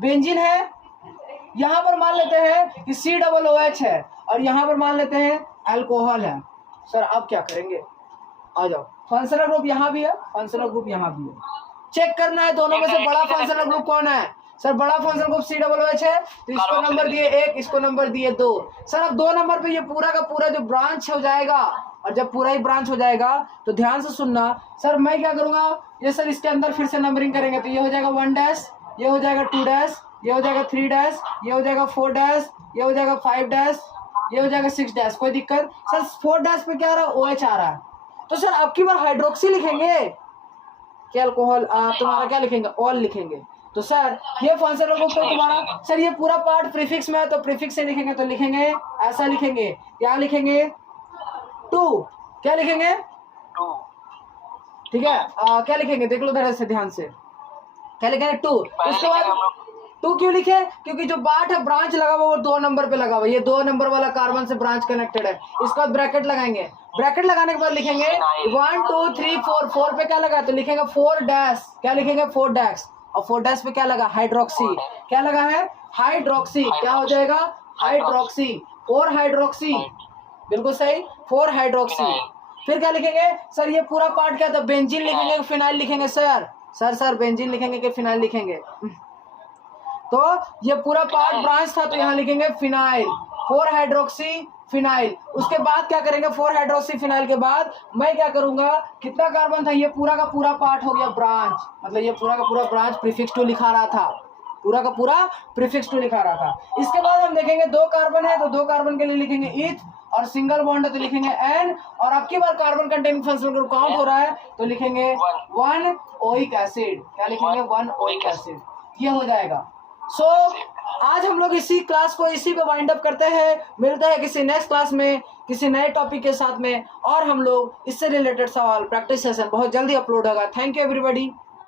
बेंजीन है, यहाँ पर मान लेते हैं कि COOH है और यहाँ पर मान लेते हैं अल्कोहल है। सर अब क्या करेंगे? आ जाओ, फंक्शनल ग्रुप यहाँ भी है, फंक्शनल ग्रुप यहाँ भी है। चेक करना है दोनों में से बड़ा फंक्शनल ग्रुप कौन है। सर बड़ा फंक्शनल ग्रुप COOH है तो इसको नंबर दिए 1, इसको नंबर दिए 2। सर अब 2 नंबर पे ये पूरा का पूरा जो ब्रांच हो जाएगा, और जब पूरा ही ब्रांच हो जाएगा तो ध्यान से सुनना। सर मैं क्या करूंगा? ये सर इसके अंदर फिर से नंबरिंग करेंगे तो ये हो जाएगा 1 डैश, ये हो जाएगा 2 डैश, ये हो जाएगा 3 डैश, ये हो जाएगा 4 डैश, ये हो जाएगा 5 डैश, ये हो जाएगा 6 डैश। कोई दिक्कत? सर 4 डैश पे क्या आ रहा है? OH आ रहा है। तो सर अब की बार हाइड्रोक्सी लिखेंगे क्या अल्कोहल? तुम्हारा क्या लिखेंगे? ऑल लिखेंगे। तो सर ये फंक्शनल ग्रुप है तुम्हारा। सर ये पूरा पार्ट प्रीफिक्स में है तो प्रीफिक्स से लिखेंगे तो लिखेंगे ऐसा लिखेंगे। क्या लिखेंगे? 2। क्या लिखेंगे? 2। ठीक है, क्या लिखेंगे? देख लो धैर्य से, ध्यान से। क्या लिखेंगे? 2। उसके बाद 2 क्यों लिखे? क्योंकि जो पार्ट है ब्रांच लगा हुआ वो 2 नंबर पे लगा हुआ, ये 2 नंबर वाला कार्बन से ब्रांच कनेक्टेड है। इसके बाद ब्रैकेट लगाएंगे, ब्रैकेट लगाने के बाद लिखेंगे 1 2 3 4। 4 पे क्या लगा? तो लिखेंगे 4 डैश। क्या लिखेंगे? 4 डैश। और 4 डैश पे क्या लगा? हाइड्रोक्सी। क्या लगा है? हाइड्रोक्सी। क्या हो जाएगा? हाइड्रोक्सी। 4 हाइड्रोक्सी, बिल्कुल सही, 4 हाइड्रोक्सी। फिर क्या लिखेंगे? सर ये पूरा पार्ट क्या था? बेंजीन लिखेंगे, फिनाइल लिखेंगे। सर बेंजीन लिखेंगे कि फिनाइल लिखेंगे? तो ये पूरा पार्ट ब्रांच था तो यहाँ लिखेंगे फिनाइल। 4 hydroxy phenyl. उसके बाद क्या करेंगे, 4 हाइड्रोक्सी फिनाइल के बाद मैं क्या करूंगा, कितना कार्बन था, ये पूरा का पूरा पार्ट हो गया ब्रांच, मतलब ये पूरा का पूरा ब्रांच प्रीफिक्स 2 लिखा रहा था, पूरा का पूरा प्रीफिक्स 2 लिखा रहा था। इसके बाद हम देखेंगे 2 कार्बन है तो 2 कार्बन के लिए लिखेंगे ईथ, और सिंगल बॉन्ड है तो लिखेंगे एन, और अब की बार carbon containing functional group count हो रहा है तो लिखेंगे 1 ओइक एसिड। क्या लिखेंगे, 1 ओइक एसिड, ये हो जाएगा। सो आज हम लोग इसी क्लास को इसी पे वाइंड अप करते हैं। मिलते हैं किसी नेक्स्ट क्लास में किसी नए टॉपिक के साथ में, और हम लोग इससे रिलेटेड सवाल प्रैक्टिस सेशन बहुत जल्दी अपलोड होगा। Thank you everybody.